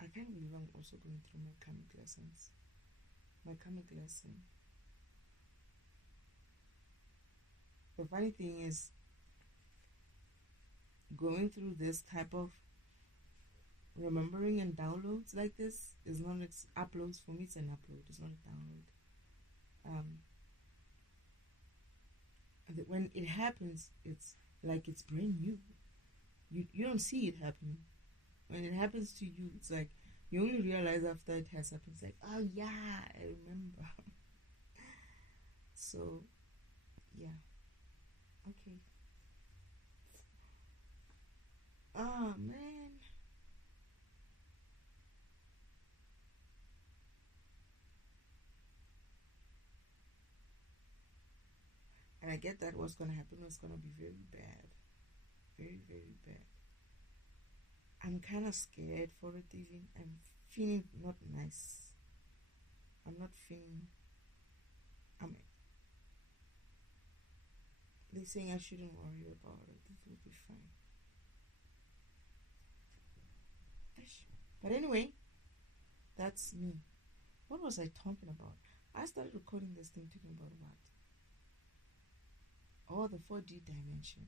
I can't believe I'm also going through my karmic lessons. My karmic lesson. The funny thing is, going through this type of remembering and downloads like this is not uploads. For me, it's an upload. It's not a download. When it happens, it's like it's brand new. You don't see it happening. When it happens to you, it's like you only realize after it has happened. It's like, oh yeah, I remember. So yeah, okay. Oh man. And I get that what's gonna happen was gonna be very bad. Very, very bad. I'm kind of scared for it even. I'm feeling not nice. I'm not feeling. I'm. They're saying I shouldn't worry about it. It will be fine. But anyway, that's me. What was I talking about? I started recording this thing talking about what? Oh, the 4D dimension.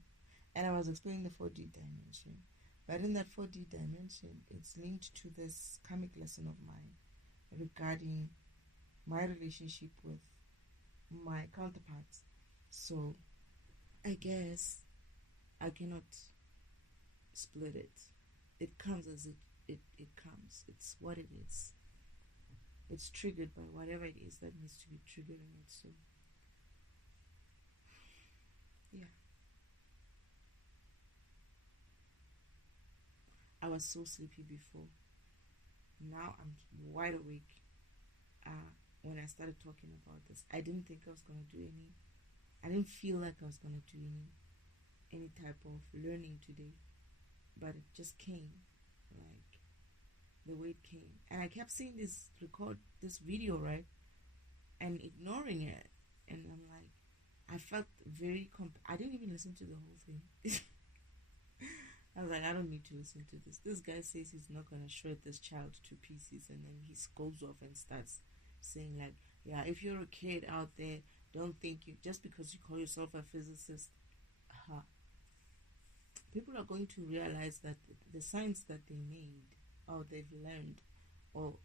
And I was explaining the 4D dimension. But in that 4D dimension, it's linked to this karmic lesson of mine regarding my relationship with my counterparts. So I guess I cannot split it. It comes as it comes. It's what it is. It's triggered by whatever it is that needs to be triggering it. So yeah. I was so sleepy before. Now I'm wide awake. When I started talking about this, I didn't think I was gonna do any. I didn't feel like I was gonna do any type of learning today, but it just came, like the way it came, and I kept seeing this video, right, and ignoring it, and I'm like, I felt very. I didn't even listen to the whole thing. I was like, I don't need to listen to this. This guy says he's not gonna shred this child to pieces, and then he goes off and starts saying like, yeah, if you're a kid out there, don't think you just because you call yourself a physicist, people are going to realize that the science that they made or they've learned or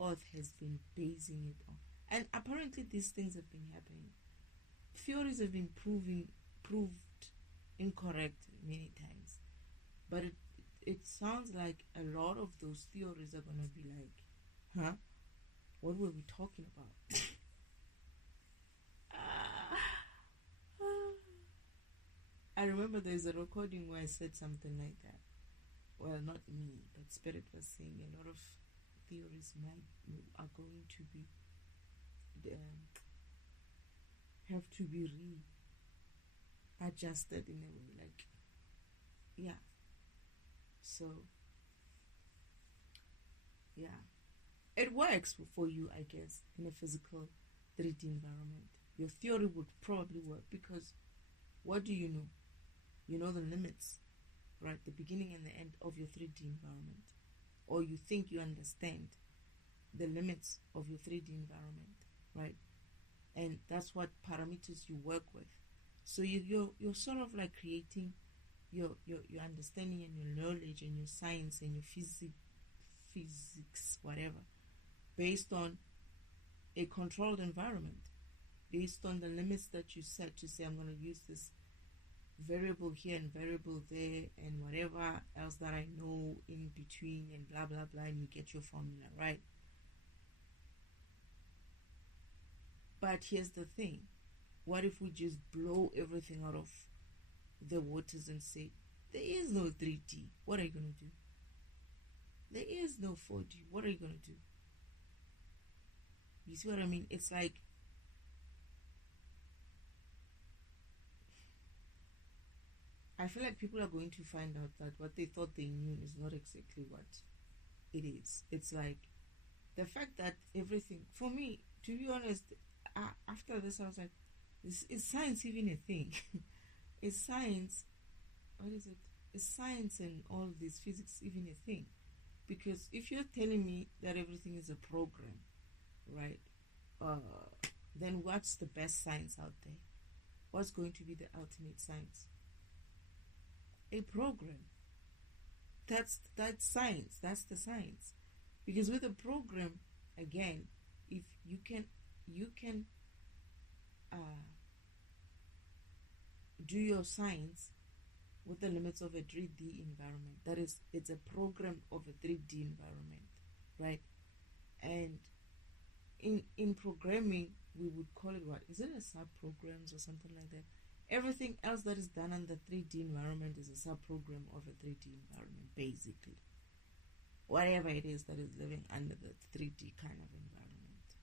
Earth has been basing it on, and apparently these things have been happening. theories have been proved incorrect many times, but it sounds like a lot of those theories are gonna be like, huh? What were we talking about? I remember there's a recording where I said something like that. Well, not me, but Spirit was saying a lot of theories are going to be have to be readjusted in a way, like, yeah. So yeah, it works for you, I guess, in a physical 3D environment. Your theory would probably work because what do you know? You know the limits, right? The beginning and the end of your 3D environment, or you think you understand the limits of your 3D environment, right? And that's what parameters you work with. So you're sort of like creating your understanding and your knowledge and your science and your physics, whatever, based on a controlled environment, based on the limits that you set to say, I'm going to use this variable here and variable there and whatever else that I know in between and blah blah blah, and you get your formula, right? But here's the thing, what if we just blow everything out of the waters and say there is no 3D? What are you going to do? There is no 4D. What are you going to do? You see what I mean? It's like, I feel like people are going to find out that what they thought they knew is not exactly what it is. It's like the fact that everything, for me, to be honest, after this I was like, is science even a thing? Is science, what is it? Is science and all this physics even a thing? Because if you're telling me that everything is a program, right, then what's the best science out there? What's going to be the ultimate science? A program. That's science. That's the science. Because with a program, again, if you can do your science with the limits of a 3D environment. That is, it's a program of a 3D environment, right? And in programming, we would call it what? Is it a sub-programs or something like that? Everything else that is done under 3D environment is a sub-program of a 3D environment, basically. Whatever it is that is living under the 3D kind of environment.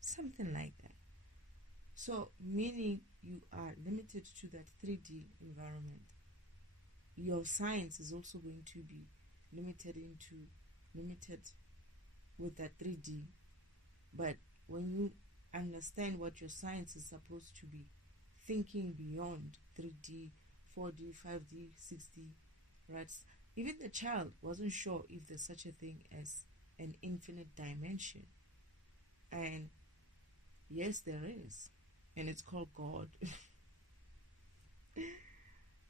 Something like that. So, meaning you are limited to that 3D environment. Your science is also going to be limited with that 3D. But when you understand what your science is supposed to be, thinking beyond 3D, 4D, 5D, 6D, right? Even the child wasn't sure if there's such a thing as an infinite dimension. And yes, there is. And it's called God.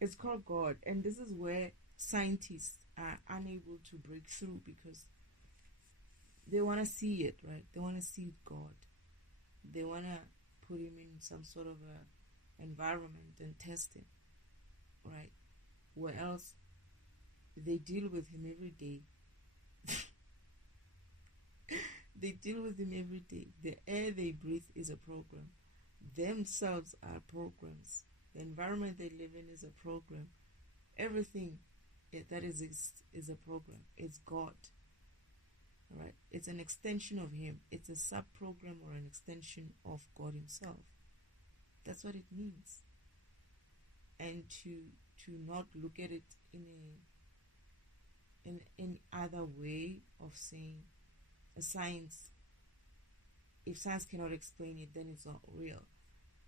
It's called God. And this is where scientists are unable to break through because they want to see it, right? They want to see God. They want to put him in some sort of a environment and test him, right? Where else they deal with him every day. They deal with him every day. The air they breathe is a program. Themselves are programs. The environment they live in is a program. Everything that exists is a program. It's God. Right? It's an extension of him. It's a sub-program or an extension of God himself. That's what it means. And to not look at it in any other way of saying a science, if science cannot explain it, then it's not real.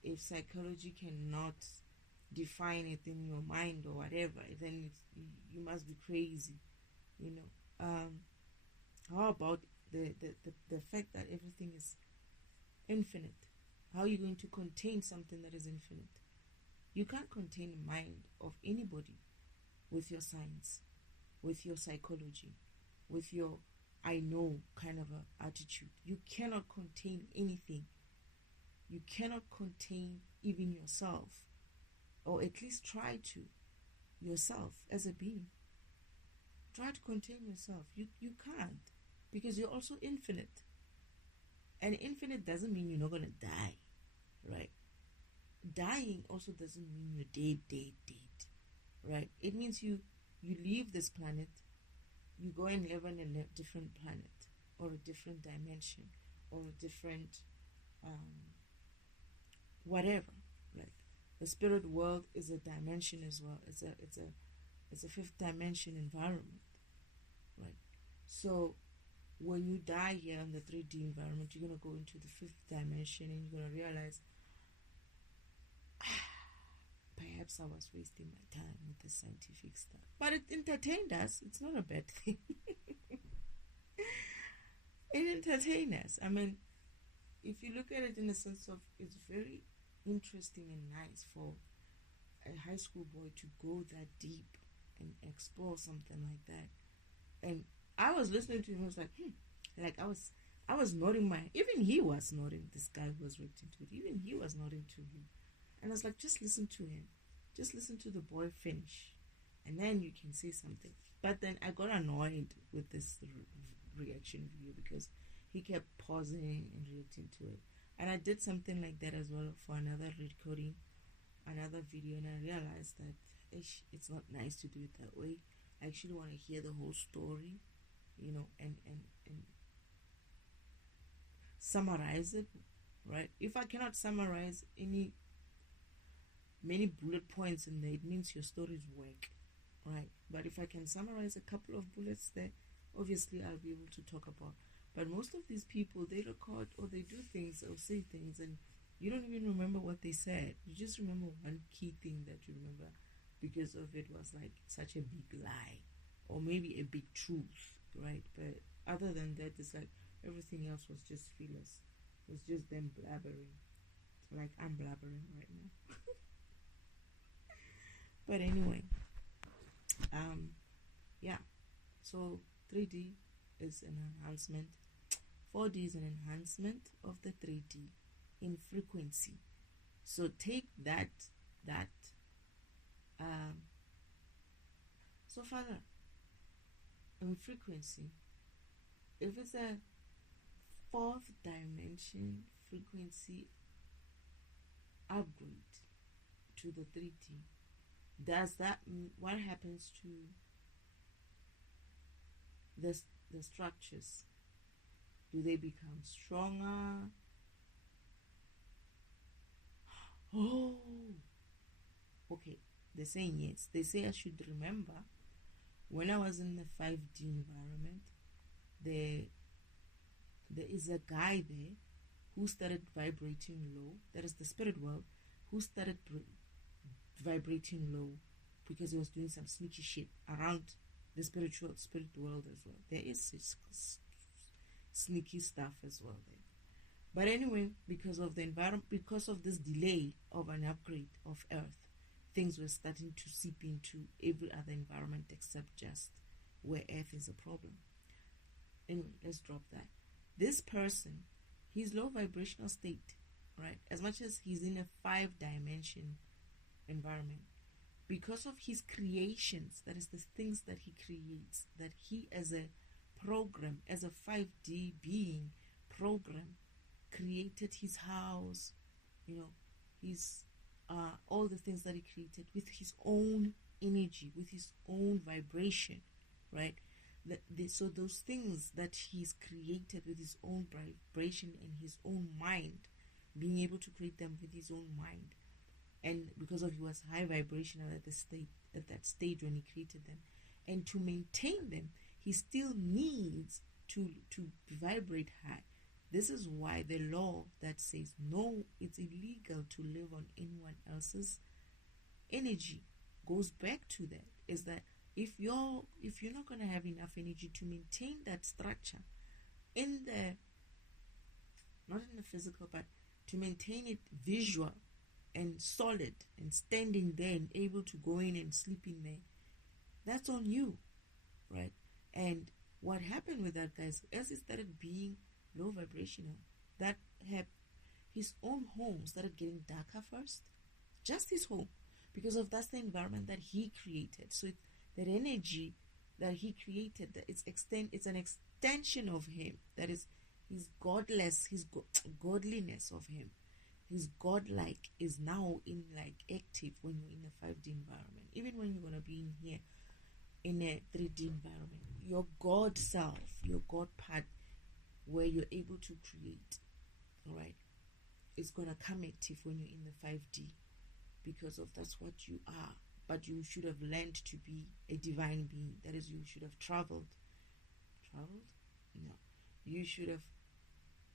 If psychology cannot define it in your mind or whatever, then you must be crazy, you know. How about the fact that everything is infinite? How are you going to contain something that is infinite? You can't contain the mind of anybody with your science, with your psychology, with your I know kind of a attitude. You cannot contain anything. You cannot contain even yourself, or at least try to, yourself as a being. Try to contain yourself. You can't, because you're also infinite. And infinite doesn't mean you're not going to die, right? Dying also doesn't mean you're dead, right? It means you leave this planet, you go and live on a different planet, or a different dimension, or a different whatever. Like the spirit world is a dimension as well. It's a fifth dimension environment, right? So when you die here in the 3D environment, you're gonna go into the fifth dimension, and you're gonna realize, perhaps I was wasting my time with the scientific stuff. But it entertained us. It's not a bad thing. It entertained us. I mean, if you look at it in the sense of, it's very interesting and nice for a high school boy to go that deep and explore something like that. And I was listening to him, I was like, like I was nodding my, even he was nodding, this guy who was ripped into it, even he was nodding to him. And I was like, just listen to him. Just listen to the boy finish. And then you can say something. But then I got annoyed with this reaction video, because he kept pausing and reacting to it. And I did something like that as well for another recording, another video. And I realized that it's not nice to do it that way. I actually want to hear the whole story, and summarize it, right? If I cannot summarize many bullet points in there, it means your story is whack, right? But if I can summarize a couple of bullets there, obviously I'll be able to talk about. But most of these people, they record or they do things or say things, and you don't even remember what they said. You just remember one key thing that you remember, because of it was like such a big lie, or maybe a big truth, right? But other than that, it's like everything else was just fillers. It was just them blabbering, like I'm blabbering right now. But anyway, yeah. So 3D is an enhancement. 4D is an enhancement of the 3D in frequency. So take that. So further, in frequency, if it's a fourth dimension frequency upgrade to the 3D, does that, what happens to the structures? Do they become stronger? Oh, okay. They're saying yes. They say I should remember when I was in the 5D environment, there is a guy there who started vibrating low. That is the spirit world, who started vibrating low because he was doing some sneaky shit around the spirit world as well. There is sneaky stuff as well there. But anyway, because of the environment, because of this delay of an upgrade of Earth, things were starting to seep into every other environment except just where Earth is a problem. Anyway, let's drop that. This person, he's low vibrational state, right? As much as he's in a 5-dimension environment, because of his creations, that is the things that he creates, that he as a program, as a 5D being program, created his house, his all the things that he created with his own energy, with his own vibration, right? So those things that he's created with his own vibration and his own mind, being able to create them with his own mind, and because of he was high vibrational at that stage when he created them, and to maintain them, he still needs to vibrate high. This is why the law that says no, it's illegal to live on anyone else's energy goes back to that. Is that if you're not going to have enough energy to maintain that structure not in the physical, but to maintain it visual and solid and standing there and able to go in and sleep in there, that's on you, right? And what happened with that guy is, as he started being low vibrational, his own home started getting darker first. Just his home. Because of that's the environment that he created. So that energy that he created, that it's an extension of him. That is his godless, his godliness of him. His godlike is now in like active when you're in a 5D environment. Even when you're gonna be in here in a 3D environment, your God self, your God part, where you're able to create, all right, is gonna come active when you're in the 5D, because of that's what you are. But you should have learned to be a divine being. That is, you should have traveled. No, you should have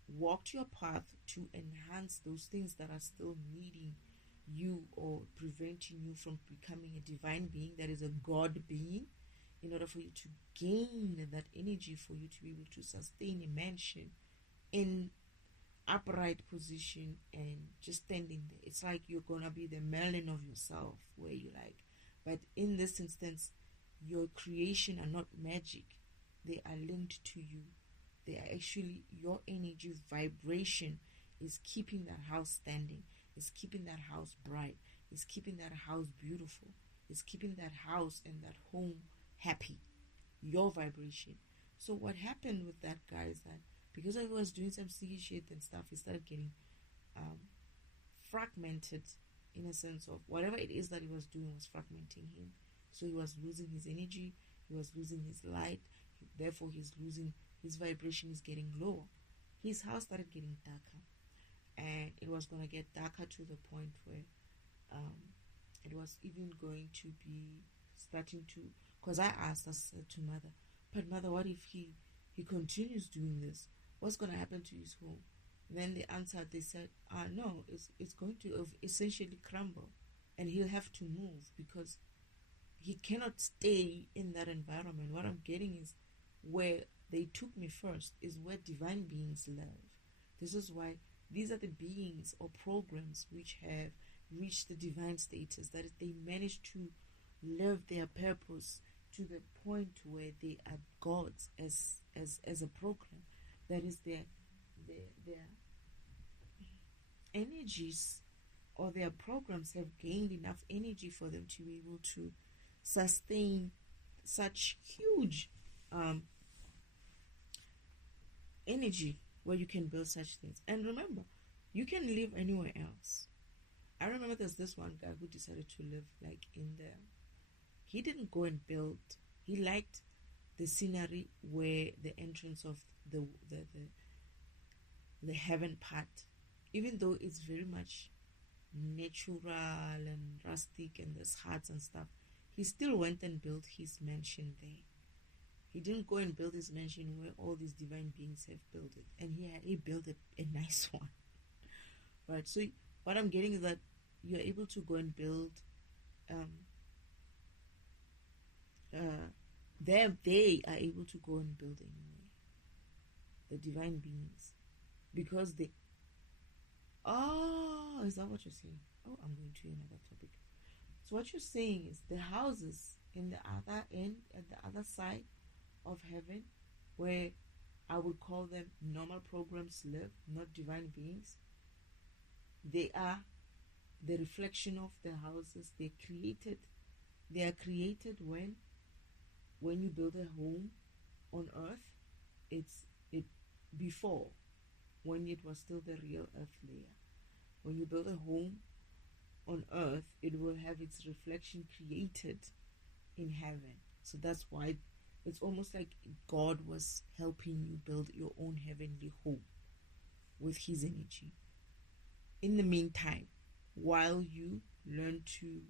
walked your path to enhance those things that are still needing you or preventing you from becoming a divine being, that is a God being, in order for you to gain that energy, for you to be able to sustain a mansion in upright position and just standing there. It's like you're gonna be the Merlin of yourself, where you like, but in this instance, your creation are not magic, they are linked to you. They are actually your energy vibration is keeping that house standing, is keeping that house bright, is keeping that house beautiful, is keeping that house and that home happy. Your vibration. So what happened with that guy is that because he was doing some sneaky shit and stuff, he started getting fragmented, in a sense of whatever it is that he was doing was fragmenting him. So he was losing his energy, he was losing his light, therefore he's losing his vibration, is getting lower. His house started getting darker, and it was going to get darker to the point where it was even going to be starting to, because I asked, I said to mother, but mother, what if he continues doing this? What's going to happen to his home? And then they answered, they said, no, it's going to essentially crumble, and he'll have to move because he cannot stay in that environment. What I'm getting is where they took me first is where divine beings live. This is why these are the beings or programs which have reached the divine status, that is, they manage to live their purpose to the point where they are gods as a program. That is, their energies or their programs have gained enough energy for them to be able to sustain such huge energy where you can build such things. And remember, you can live anywhere else. I remember there's this one guy who decided to live like in the, he didn't go and build, he liked the scenery where the entrance of the heaven part, even though it's very much natural and rustic and there's huts and stuff, he still went and built his mansion there. He didn't go and build his mansion where all these divine beings have built it, and he built a nice one. Right, so what I'm getting is that you're able to go and build they are able to go and build anyway, the divine beings, because they, oh, is that what you're saying? Oh, I'm going to another topic. So what you're saying is the houses in the other end, at the other side of heaven, where I would call them normal programs live, not divine beings, they are the reflection of the houses. They are created when you build a home on earth. It's before, when it was still the real earth layer. When you build a home on earth, it will have its reflection created in heaven. So that's why it's almost like God was helping you build your own heavenly home with his energy. In the meantime, while you learn to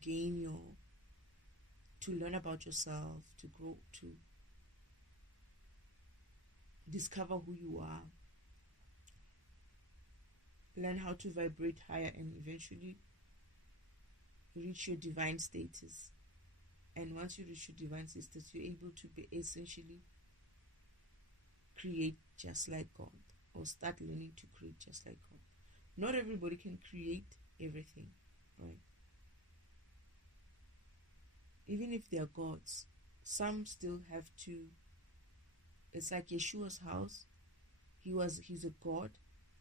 gain your, to learn about yourself, to grow, to discover who you are, learn how to vibrate higher, and eventually reach your divine status. And once you reach your divine status, you're able to be essentially create just like God, or start learning to create just like God. Not everybody can create everything, right? Even if they are gods, some still have to. It's like Yeshua's house. He's a god.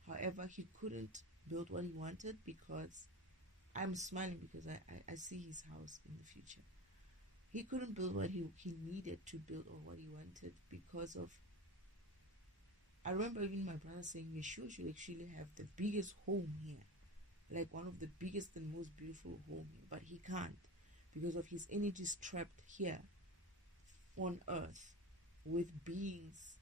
However, he couldn't build what he wanted because I'm smiling because I see his house in the future. He couldn't build what he needed to build or what he wanted because of, I remember even my brother saying Yeshua should actually have the biggest home here, like one of the biggest and most beautiful home here, but he can't because of his energies trapped here on earth with beings,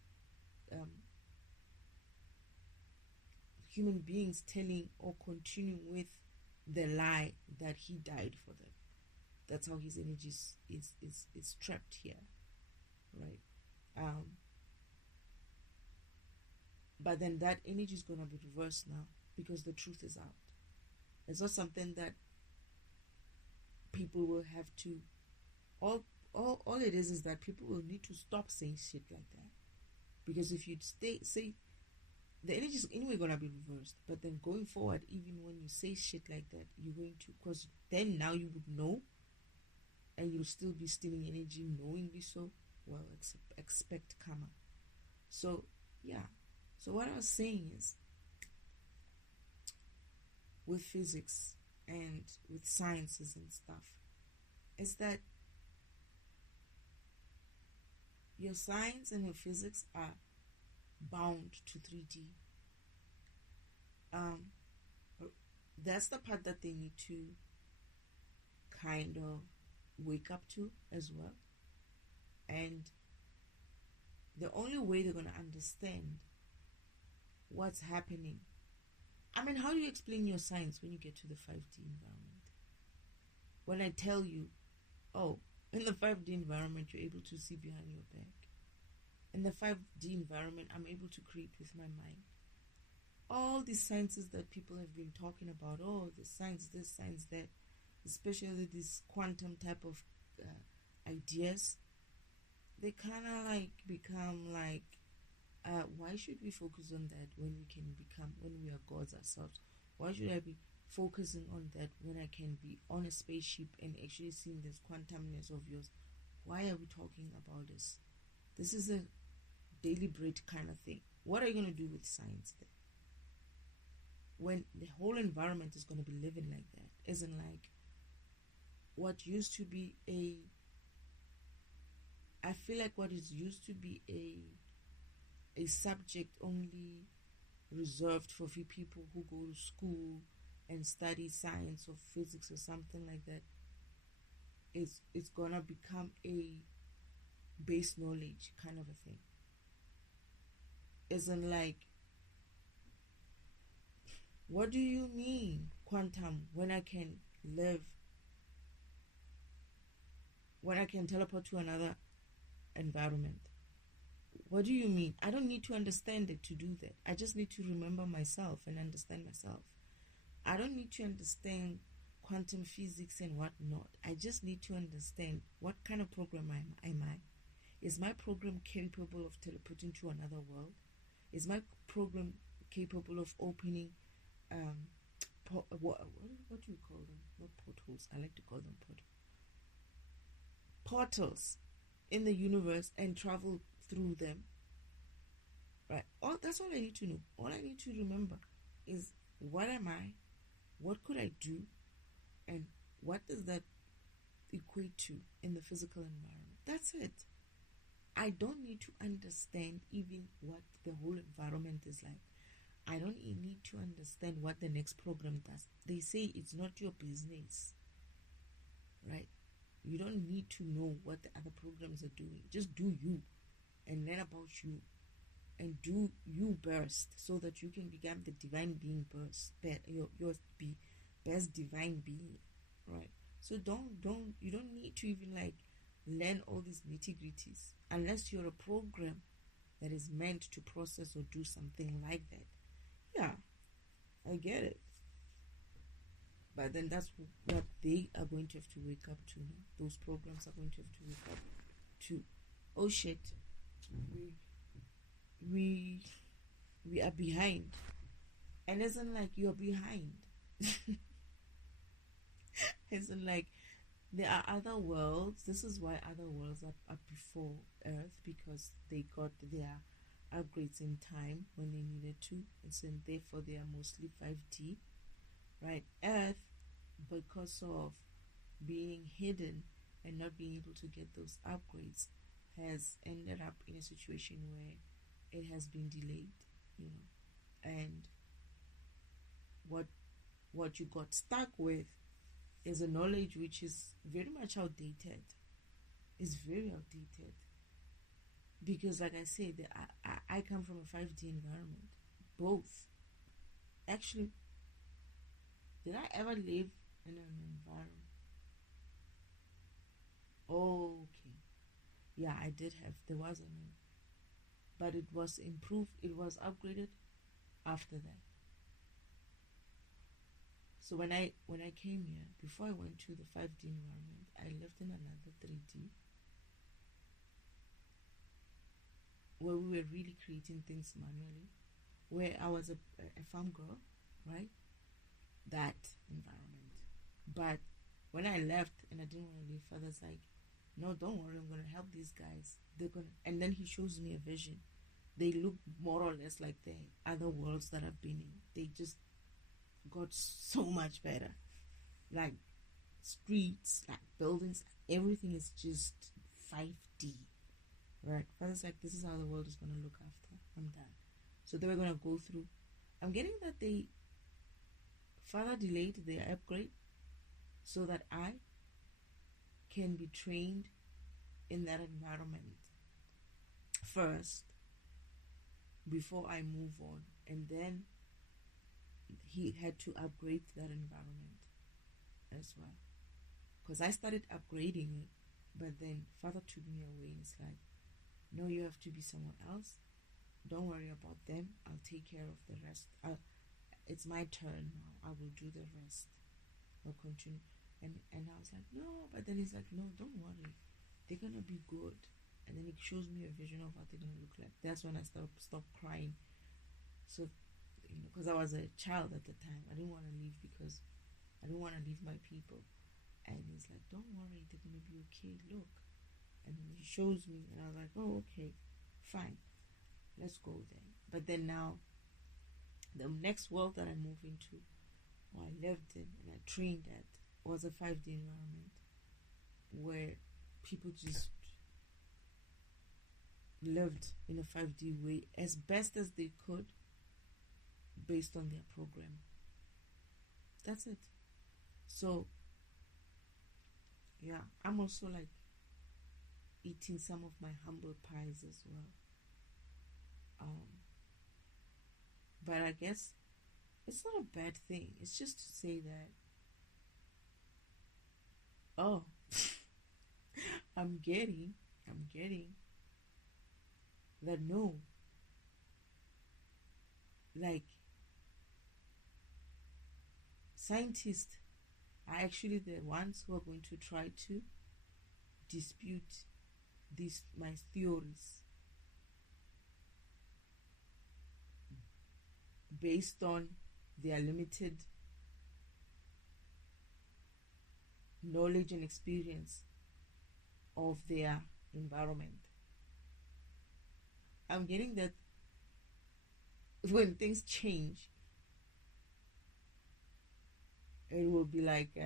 human beings telling or continuing with the lie that he died for them. That's how his energy is trapped here, right? But then that energy is going to be reversed now because the truth is out. It's not something that people will have to, all it is that people will need to stop saying shit like that. Because if you say, the energy is anyway going to be reversed. But then going forward, even when you say shit like that, you're going to, because then now you would know, and you'll still be stealing energy knowingly so. Well, expect karma. So, yeah. So what I was saying is, with physics and with sciences and stuff, is that your science and your physics are bound to 3D. That's the part that they need to kind of wake up to as well. And the only way they're going to understand what's happening, I mean, how do you explain your science when you get to the 5D environment? When I tell you, oh, in the 5D environment, you're able to see behind your back. In the 5D environment, I'm able to create with my mind. All these sciences that people have been talking about, oh, the science this, science that, especially this quantum type of ideas, they kind of like become like, why should we focus on that when we are gods ourselves? Why should I be focusing on that when I can be on a spaceship and actually seeing this quantumness of yours? Why are we talking about this? This is a daily bread kind of thing. What are you going to do with science then? When the whole environment is going to be living like that, isn't like what used to be I feel like what is used to be a subject only reserved for few people who go to school and study science or physics or something like that, it's gonna become a base knowledge kind of a thing. Isn't like, what do you mean quantum when I can teleport to another environment? What do you mean? I don't need to understand it to do that. I just need to remember myself and understand myself. I don't need to understand quantum physics and whatnot. I just need to understand what kind of program am I. Is my program capable of teleporting to another world? Is my program capable of opening what do you call them? Not portholes. I like to call them portals in the universe and travel through them, right? That's all I need to know. All I need to remember is, what am I, what could I do, and what does that equate to in the physical environment? That's it. I don't need to understand even what the whole environment is like. I don't need to understand what the next program does. They say it's not your business, right? You don't need to know what the other programs are doing. Just do you and learn about you and do you burst so that you can become the divine being burst, your best divine being, right? So you don't need to even like learn all these nitty-gritties unless you're a program that is meant to process or do something like that. Yeah, I get it. But then that's what they are going to have to wake up to now. Those programs are going to have to wake up to, oh shit, we are behind. And it isn't like you're behind. Isn't like there are other worlds. This is why other worlds are before Earth, because they got their upgrades in time when they needed to, and so therefore they are mostly 5D, right? Earth, because of being hidden and not being able to get those upgrades, has ended up in a situation where it has been delayed, and what you got stuck with is a knowledge which is very much outdated. It's very outdated. Because like I said, I come from a 5D environment. Both. Actually, did I ever live in an environment? Oh, okay. Yeah, I did have. There was but it was improved. It was upgraded after that. So when I came here, before I went to the 5D environment, I lived in another 3D where we were really creating things manually, where I was a farm girl, right? That environment. But when I left and I didn't want to leave, Father's like, no, don't worry, I'm gonna help these guys. They're gonna, and then he shows me a vision. They look more or less like the other worlds that I've been in. They just got so much better. Like streets, like buildings, everything is just 5D. Right? Father's like, this is how the world is gonna look after I'm done. So they were gonna go through. I'm getting that Father delayed their upgrade so that I can be trained in that environment first before I move on, and then he had to upgrade that environment as well, because I started upgrading it, but then Father took me away and it's like, no, you have to be someone else. Don't worry about them. I'll take care of the rest. It's my turn now. I will do the rest. I'll continue. And I was like, no. But then he's like, no, don't worry. They're going to be good. And then he shows me a vision of what they're going to look like. That's when I stopped crying. So, because I was a child at the time. I didn't want to leave because I didn't want to leave my people. And he's like, don't worry. They're going to be okay. Look. And then he shows me. And I was like, oh, okay. Fine. Let's go then. But then now, the next world that I moved into, or I lived in and I trained at, was a 5D environment where people just lived in a 5D way as best as they could based on their program. That's it. So, yeah, I'm also like eating some of my humble pies as well. But I guess it's not a bad thing. It's just to say that, oh, I'm getting that no, like scientists are actually the ones who are going to try to dispute my theories based on their limited knowledge and experience of their environment. I'm getting that when things change, it will be like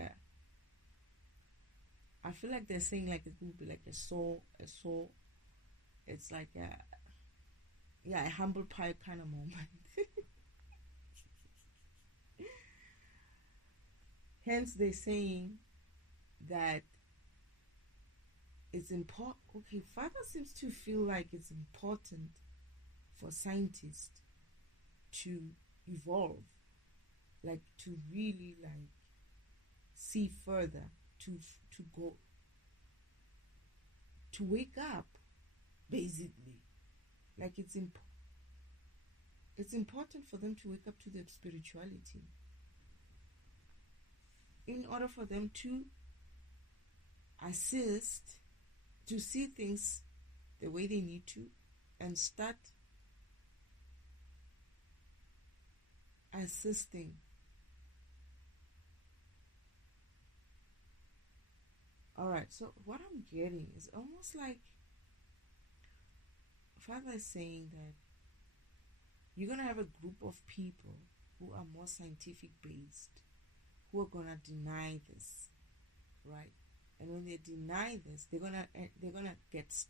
I feel like they're saying like it will be like a soul. It's like a humble pie kind of moment. Hence, they're saying that it's important. Okay, Father seems to feel like it's important for scientists to evolve, like to really like see further, to go, to wake up, basically. Like it's important for them to wake up to their spirituality in order for them to assist, to see things the way they need to, and start assisting. Alright, so what I'm getting is almost like Father is saying that you're going to have a group of people who are more scientific based, who are going to deny this, right? And when they deny this, they're gonna get.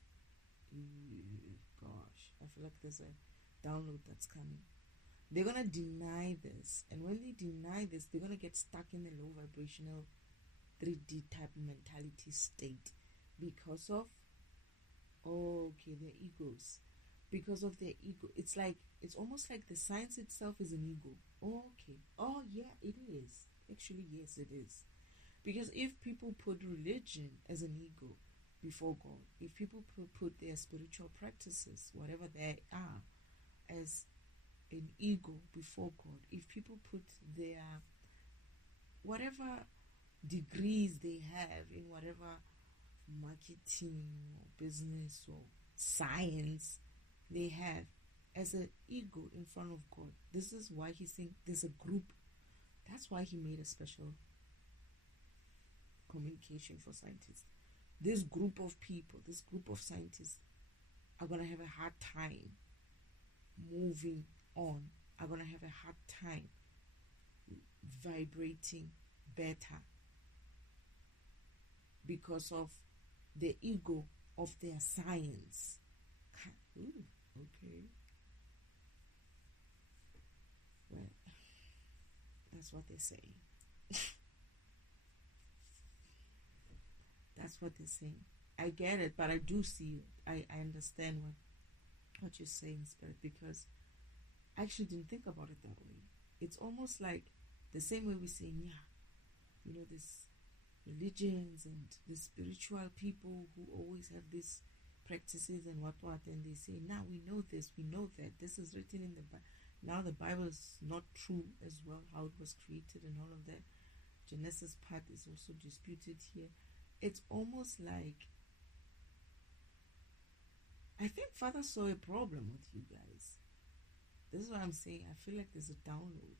Gosh, I feel like there's a download that's coming. They're gonna deny this, and when they deny this, they're gonna get stuck in the low vibrational 3D type mentality state because of their egos. Because of their ego, it's almost like the science itself is an ego. Oh yeah, it is. Actually, yes, it is. Because if people put religion as an ego before God, if people put their spiritual practices, whatever they are, as an ego before God, if people put their whatever degrees they have in whatever marketing or business or science they have as an ego in front of God, this is why he's saying there's a group. That's why he made a special communication for scientists. This group of people, this group of scientists are going to have a hard time moving on, are going to have a hard time vibrating better because of the ego of their science. Ooh, okay. Well, that's what they're saying. That's what they're saying. I get it, but I do see it. I understand what you're saying, Spirit, because I actually didn't think about it that way. It's almost like the same way we're saying, this religions and the spiritual people who always have these practices and what, and they say, now we know this, we know that, this is written in the Bible. Now the Bible is not true as well, how it was created and all of that. Genesis part is also disputed here. It's almost like, I think Father saw a problem with you guys. This is what I'm saying. I feel like there's a download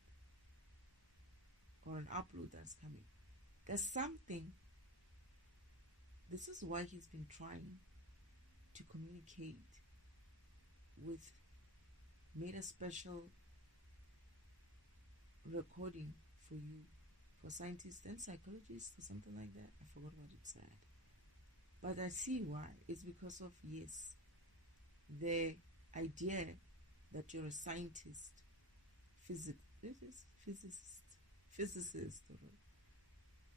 or an upload that's coming. There's something. This is why he's been trying to communicate with, made a special recording for you, for scientists and psychologists or something like that. I forgot what it said. But I see why. It's because of, yes, the idea that you're a scientist, physicist, or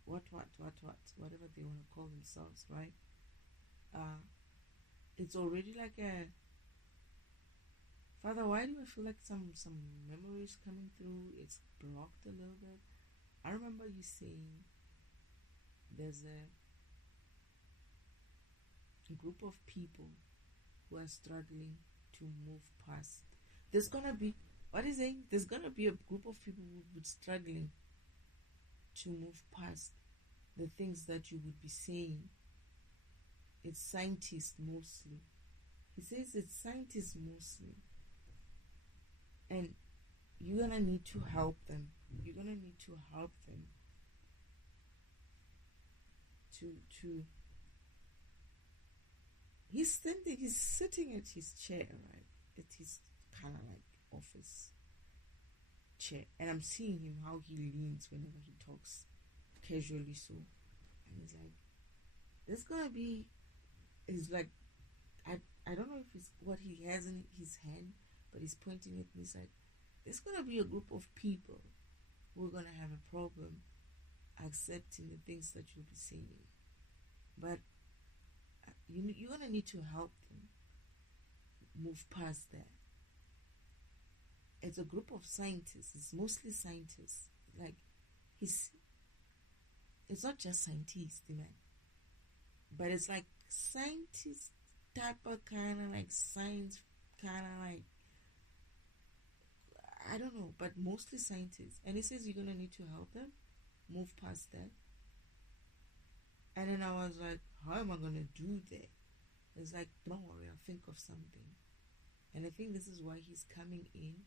whatever they want to call themselves, right? It's already like a, Father, why do I feel like some memories coming through? It's blocked a little bit. I remember you saying there's a group of people who are struggling to move past. There's gonna be, what is it? There's gonna be a group of people who would be struggling to move past the things that you would be saying. It's scientists mostly. He says it's scientists mostly. And you're gonna need to help them. You're gonna need to help them to he's sitting at his chair, right? At his kind of like office chair. And I'm seeing him, how he leans whenever he talks, casually so. And he's like, there's gonna be, he's like, I don't know if it's what he has in his hand, but he's pointing at me. He's like, there's gonna be a group of people who are gonna have a problem accepting the things that you'll be saying. But you're gonna need to help them move past that. It's a group of scientists. It's mostly scientists. Like, it's not just scientists, man. But it's like scientist type of kind of like science, kind of like, I don't know, but mostly scientists. And he says you're gonna need to help them move past that. And then I was like, how am I gonna do that? It's like, don't worry, I'll think of something. And I think this is why he's coming in.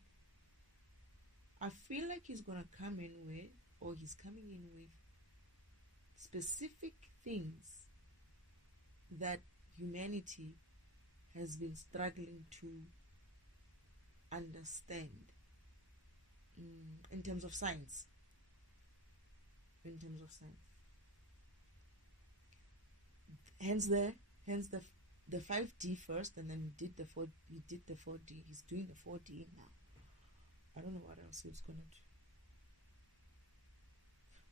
I feel like he's gonna come in with, or he's coming in with specific things that humanity has been struggling to understand in terms of science. In terms of science. Hence the 5D first, and then he did the 4D. He's doing the 4D now. I don't know what else he was gonna do.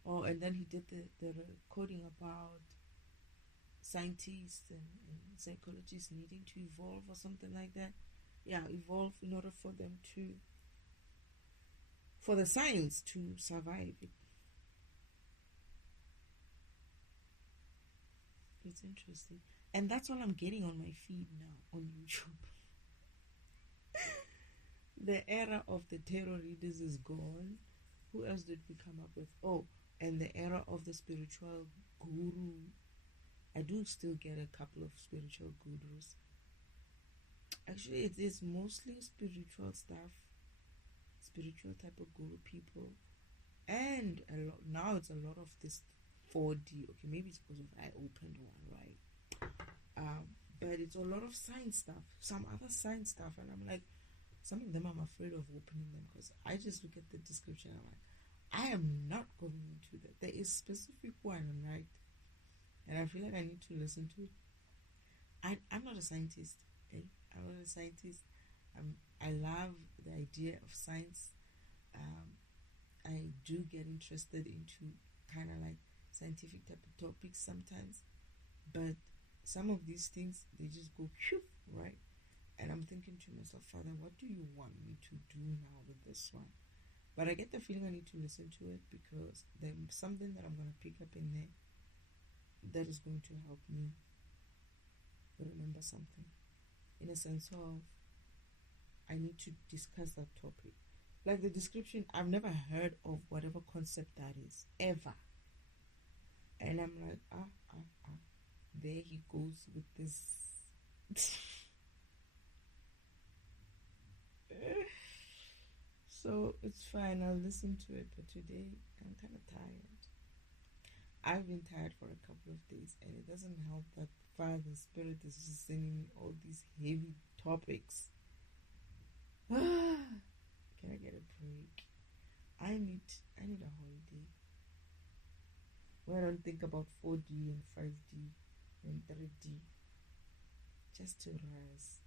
Oh, and then he did the recording about scientists and psychologists needing to evolve or something like that. Yeah, evolve in order for them for the science to survive. It's interesting. And that's all I'm getting on my feed now on YouTube. The era of the tarot readers is gone. Who else did we come up with? Oh, and the era of the spiritual guru. I do still get a couple of spiritual gurus. Actually, it is mostly spiritual stuff, spiritual type of guru people, and now it's a lot of this 4D. Okay, maybe it's because of I opened one, right? But it's a lot of science stuff, some other science stuff, and I'm like, some of them I'm afraid of opening them because I just look at the description and I'm like, I am not going into that. There is specific one, right? And I feel like I need to listen to it. I'm not a scientist. Okay? I'm not a scientist. I love the idea of science. I do get interested into kind of like scientific type of topics sometimes, but some of these things, they just go phew, right? And I'm thinking to myself, Father, what do you want me to do now with this one? But I get the feeling I need to listen to it because there's something that I'm going to pick up in there that is going to help me remember something, in a sense of I need to discuss that topic. Like the description, I've never heard of whatever concept that is, ever. And I'm like, there he goes with this. So it's fine, I'll listen to it, but today I'm kind of tired. I've been tired for a couple of days, and it doesn't help that Father Spirit is just sending me all these heavy topics. Can I get a break? I need a holiday where I don't think about 4D and 5D and 3D, just to rest.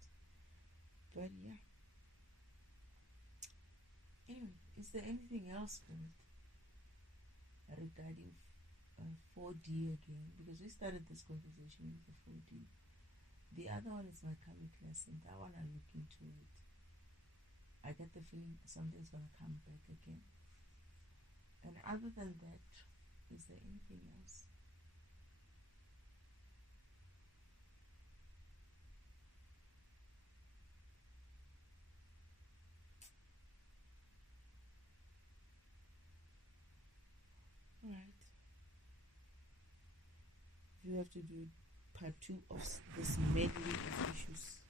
But yeah. Anyway, is there anything else regarding 4D again? Because we started this conversation with the 4D. The other one is my karmic lesson. That one I look into it. I get the feeling something's gonna come back again. And other than that, is there anything else? Alright. If you have to do part 2 of this medley of issues,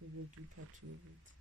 we will do part 2 of it.